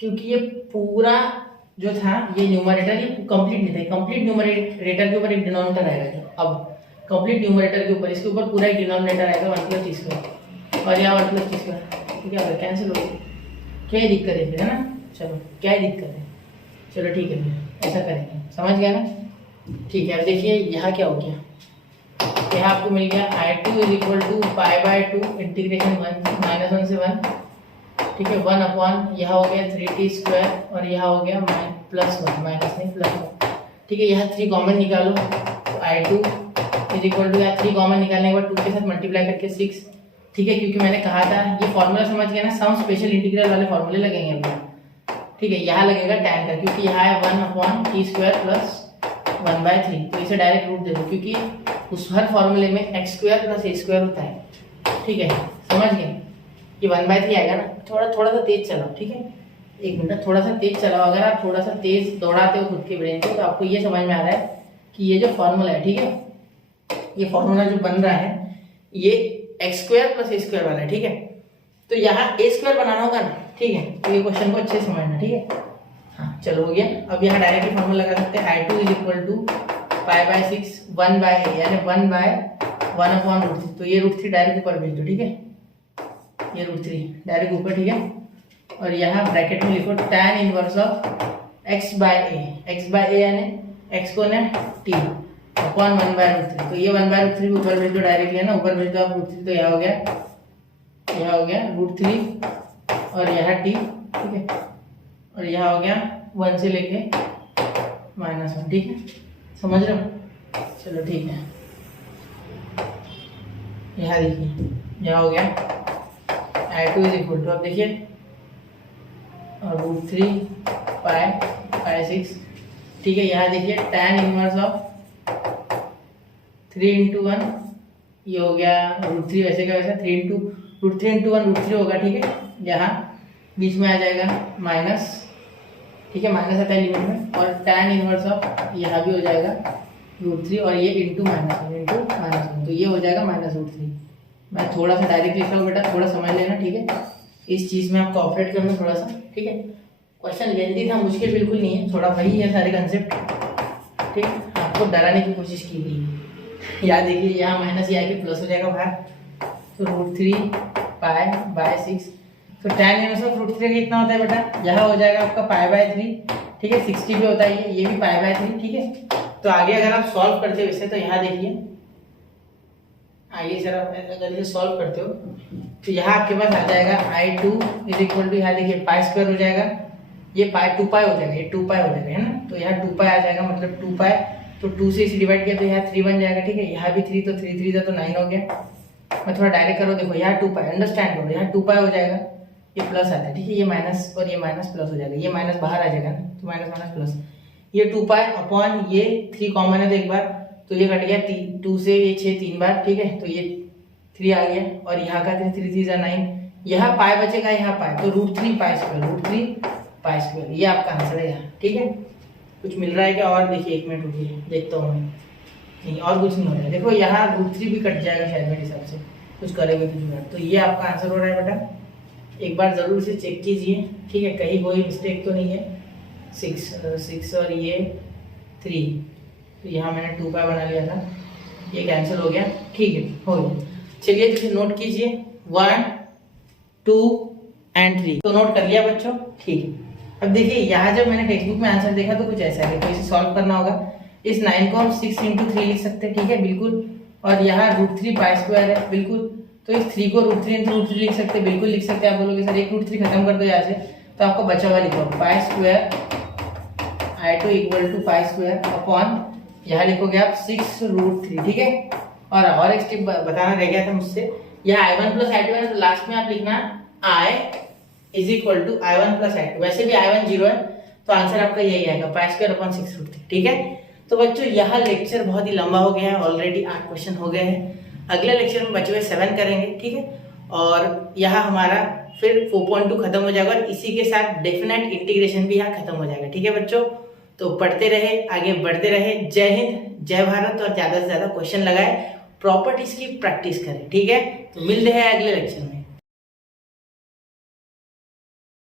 क्योंकि ये पूरा जो था ये न्यूमरेटर ये कंप्लीट नहीं था, कंप्लीट न्यूमरेटर के ऊपर एक डिनोमिनेटर आएगा, जो अब कंप्लीट न्यूमरेटर के ऊपर इसके ऊपर पूरा एक डिनोमिनेटर आएगा 1 प्लस टी स्क्वायर और यहाँ 1 प्लस टी स्क्वायर, ठीक है, कैंसिल हो गया, क्या दिक्कत है फिर, है ना, चलो क्या दिक्कत है, चलो ठीक है फिर ऐसा करेंगे, समझ गया ना, ठीक है। अब देखिए यहाँ क्या हो गया, यहाँ आपको मिल गया i2 is equal to pi by 2 इंटीग्रेशन 1 से 1, ठीक है, 1/, यहाँ हो गया 3t स्क्वायर और यहाँ हो गया +1 माइनस नहीं +1, ठीक है। यहाँ 3 कॉमन निकालो, तो i2 इज इक्वल टू, यहाँ 3 कॉमन निकालने के बाद 2 के साथ मल्टीप्लाई करके 6, ठीक है, क्योंकि मैंने कहा था ये फॉर्मूला समझ गया ना, सम स्पेशल इंटीग्रल वाले फॉर्मूले लगेंगे अभी, ठीक है। यहाँ लगेगा tan का, क्योंकि यहाँ है 1/t स्क्वायर प्लस 1/3, तो इसे डायरेक्ट रूट दे दो, क्योंकि उस हर फॉर्मूले में x square plus a square होता है, ठीक है, समझ गए, ये 1/3 आएगा ना। थोड़ा सा तेज चलाओ, ठीक है, एक मिनट, थोड़ा सा तेज चलाओ, अगर आप थोड़ा सा तेज दौड़ाते हो खुद के ब्रेन को तो आपको ये समझ में आ रहा है कि ये जो फॉर्मूला है, ठीक है, ये फॉर्मूला जो बन रहा है ये एक्स स्क्वायर प्लस ए स्क्वायर वाला है, ठीक है, तो यहाँ ए स्क्वायर बनाना होगा ना, ठीक है, तो ये क्वेश्चन को अच्छे से समझना, ठीक है, हाँ चलो हो गया। अब यहाँ डायरेक्टली फॉर्मूला लगा सकते हैं, i2 is equal to pi by 6 1/, यानी 1/1/√3, तो ये √3 डायरेक्ट ऊपर भेज दो, ठीक है, ये √3 डायरेक्ट ऊपर, ठीक है, और यहाँ ब्रैकेट में लिखो tan इनवर्स ऑफ x/a यानी x को ना t अपॉन 1/√3, तो ये 1/√3 ऊपर भेज दो डायरेक्टली, है ना, ऊपर भेज दो आप √3, तो यहाँ हो गया √3 और यहाँ t, ठीक है, और यहाँ हो गया 1 से लेके -1, ठीक है, समझ रहे हो, चलो ठीक है। यहाँ देखिए यहाँ हो गया i2 इज इक्वल टू, अब देखिए √3 पाई 6, ठीक है, यहाँ देखिए tan इनवर्स ऑफ 3 × 1, ये हो गया √3, वैसे का वैसा 3 × 1 √3 होगा, ठीक है, यहाँ बीच में आ जाएगा माइनस, ठीक है, माइनस आता है लिमिट में, और tan इनवर्स ऑफ यहाँ भी हो जाएगा √3 और ये इंटू -1, तो ये हो जाएगा -√3। मैं थोड़ा सा डायरेक्ट लिख रहा हूँ बेटा, थोड़ा समझ लेना, ठीक है, इस चीज़ में आप कोऑपरेट करना थोड़ा सा, ठीक है। क्वेश्चन लेंदी था, मुश्किल बिल्कुल नहीं है, थोड़ा वही है सारे कंसेप्ट, ठीक, आपको डराने की कोशिश की गई है। याद देखिए यहाँ माइनस ये आके प्लस हो जाएगा बाहर, तो √3 पाई बाय 6, तो tan इनवर्स ऑफ √3 कितना होता है बेटा, यहाँ हो जाएगा आपका पाई/3, ठीक है, 60 भी होता है ये भी पाई/3, ठीक है। तो आगे अगर आप सॉल्व करते हो इसे, तो यहाँ देखिए आइए सर, आप अगर इसे सॉल्व करते हो तो यहाँ आपके पास आ जाएगा I2 इज इक्वल टू, यहाँ देखिए पाई स्क्वायर हो जाएगा, ये पाई 2 पाई हो जाएगा, ये 2 पाई हो जाएगा है ना, तो यहाँ 2 पाई आ जाएगा, मतलब 2 पाई, तो 2 से इसे डिवाइड किया तो यहाँ 3 बन जाएगा, ठीक है। यहाँ भी 3, तो 3 3 जा तो 9 हो गया। मैं थोड़ा डायरेक्ट करो, देखो यहाँ 2 पाई, अंडरस्टैंड करो, यहाँ 2 पाई हो जाएगा, ये प्लस आता है, ठीक है, ये माइनस और ये माइनस प्लस हो जाएगा, ये माइनस बाहर आ जाएगा ना, तो माइनस माइनस प्लस, ये 2 पाई अपॉन ये 3 कॉमन है तो एक बार, तो ये कट गया 2 से ये 6 3 बार, ठीक है, तो ये 3 आ गया, और यहाँ का 3 3 जा 9, यहाँ पाई बचेगा, यहाँ पाई, तो √3 पाई स्क्वायर, √3 पाई स्क्वायर, ये आपका आंसर है यहाँ, ठीक है। कुछ मिल रहा है क्या? और देखिए 1 मिनट रुकिए, देखता हूँ मैं, नहीं और कुछ नहीं हो रहा है, देखो यहाँ √3 भी कट जाएगा शायद मेरे हिसाब से, कुछ करेंगे कुछ मिनट, तो ये आपका आंसर हो रहा है बेटा। एक बार जरूर से चेक कीजिए, ठीक है, कहीं कोई मिस्टेक तो नहीं है। 6 और ये 3, तो यहाँ मैंने 2 पाई बना लिया था, ये कैंसिल हो गया, ठीक है, हो गया। चलिए जैसे नोट कीजिए 1 2 एंड 3, तो नोट कर लिया बच्चों, ठीक है। अब देखिए यहाँ जब मैंने टेक्स्ट बुक में आंसर देखा तो कुछ ऐसा है, तो इसे सॉल्व करना होगा। इस 9 को हम 6 × 3 लिख सकते हैं, ठीक है, बिल्कुल, और यहाँ √3 पाई स्क्वायर है, बिल्कुल, तो इस 3 को √3 × √3 लिख सकते हैं, बिल्कुल लिख सकते हैं। आप बोलोगे सर एक √3 खत्म कर दो यहाँ से, तो आपको बचा हुआ लिखो pi square I2 equal to pi square upon, यहाँ लिखोगे आप 6√3, ठीक है। और एक स्टेप बताना रह गया था मुझसे, यहाँ I1 + I2 है, तो लास्ट में आप लिखना I is equal to I1 + I2, वैसे भी I1 0 है, तो आंसर आपका यही आएगा पाई स्क्वायर अपॉन 6√3, ठीक है। तो बच्चों यह लेक्चर बहुत ही लंबा हो गया है, ऑलरेडी 8 क्वेश्चन हो गए हैं। अगले लेक्चर में बचे हुए 7 करेंगे, ठीक है, और यहाँ हमारा फिर 4.2 खत्म हो जाएगा, और इसी के साथ डेफिनेट इंटीग्रेशन भी यहाँ खत्म हो जाएगा, ठीक है बच्चों। तो पढ़ते रहे, आगे बढ़ते रहे। जय हिंद, जय भारत, और ज़्यादा से ज़्यादा क्वेश्चन लगाए, प्रॉपर्टीज की प्रैक्टिस करें, ठीक है। तो मिलते हैं अगले लेक्चर में।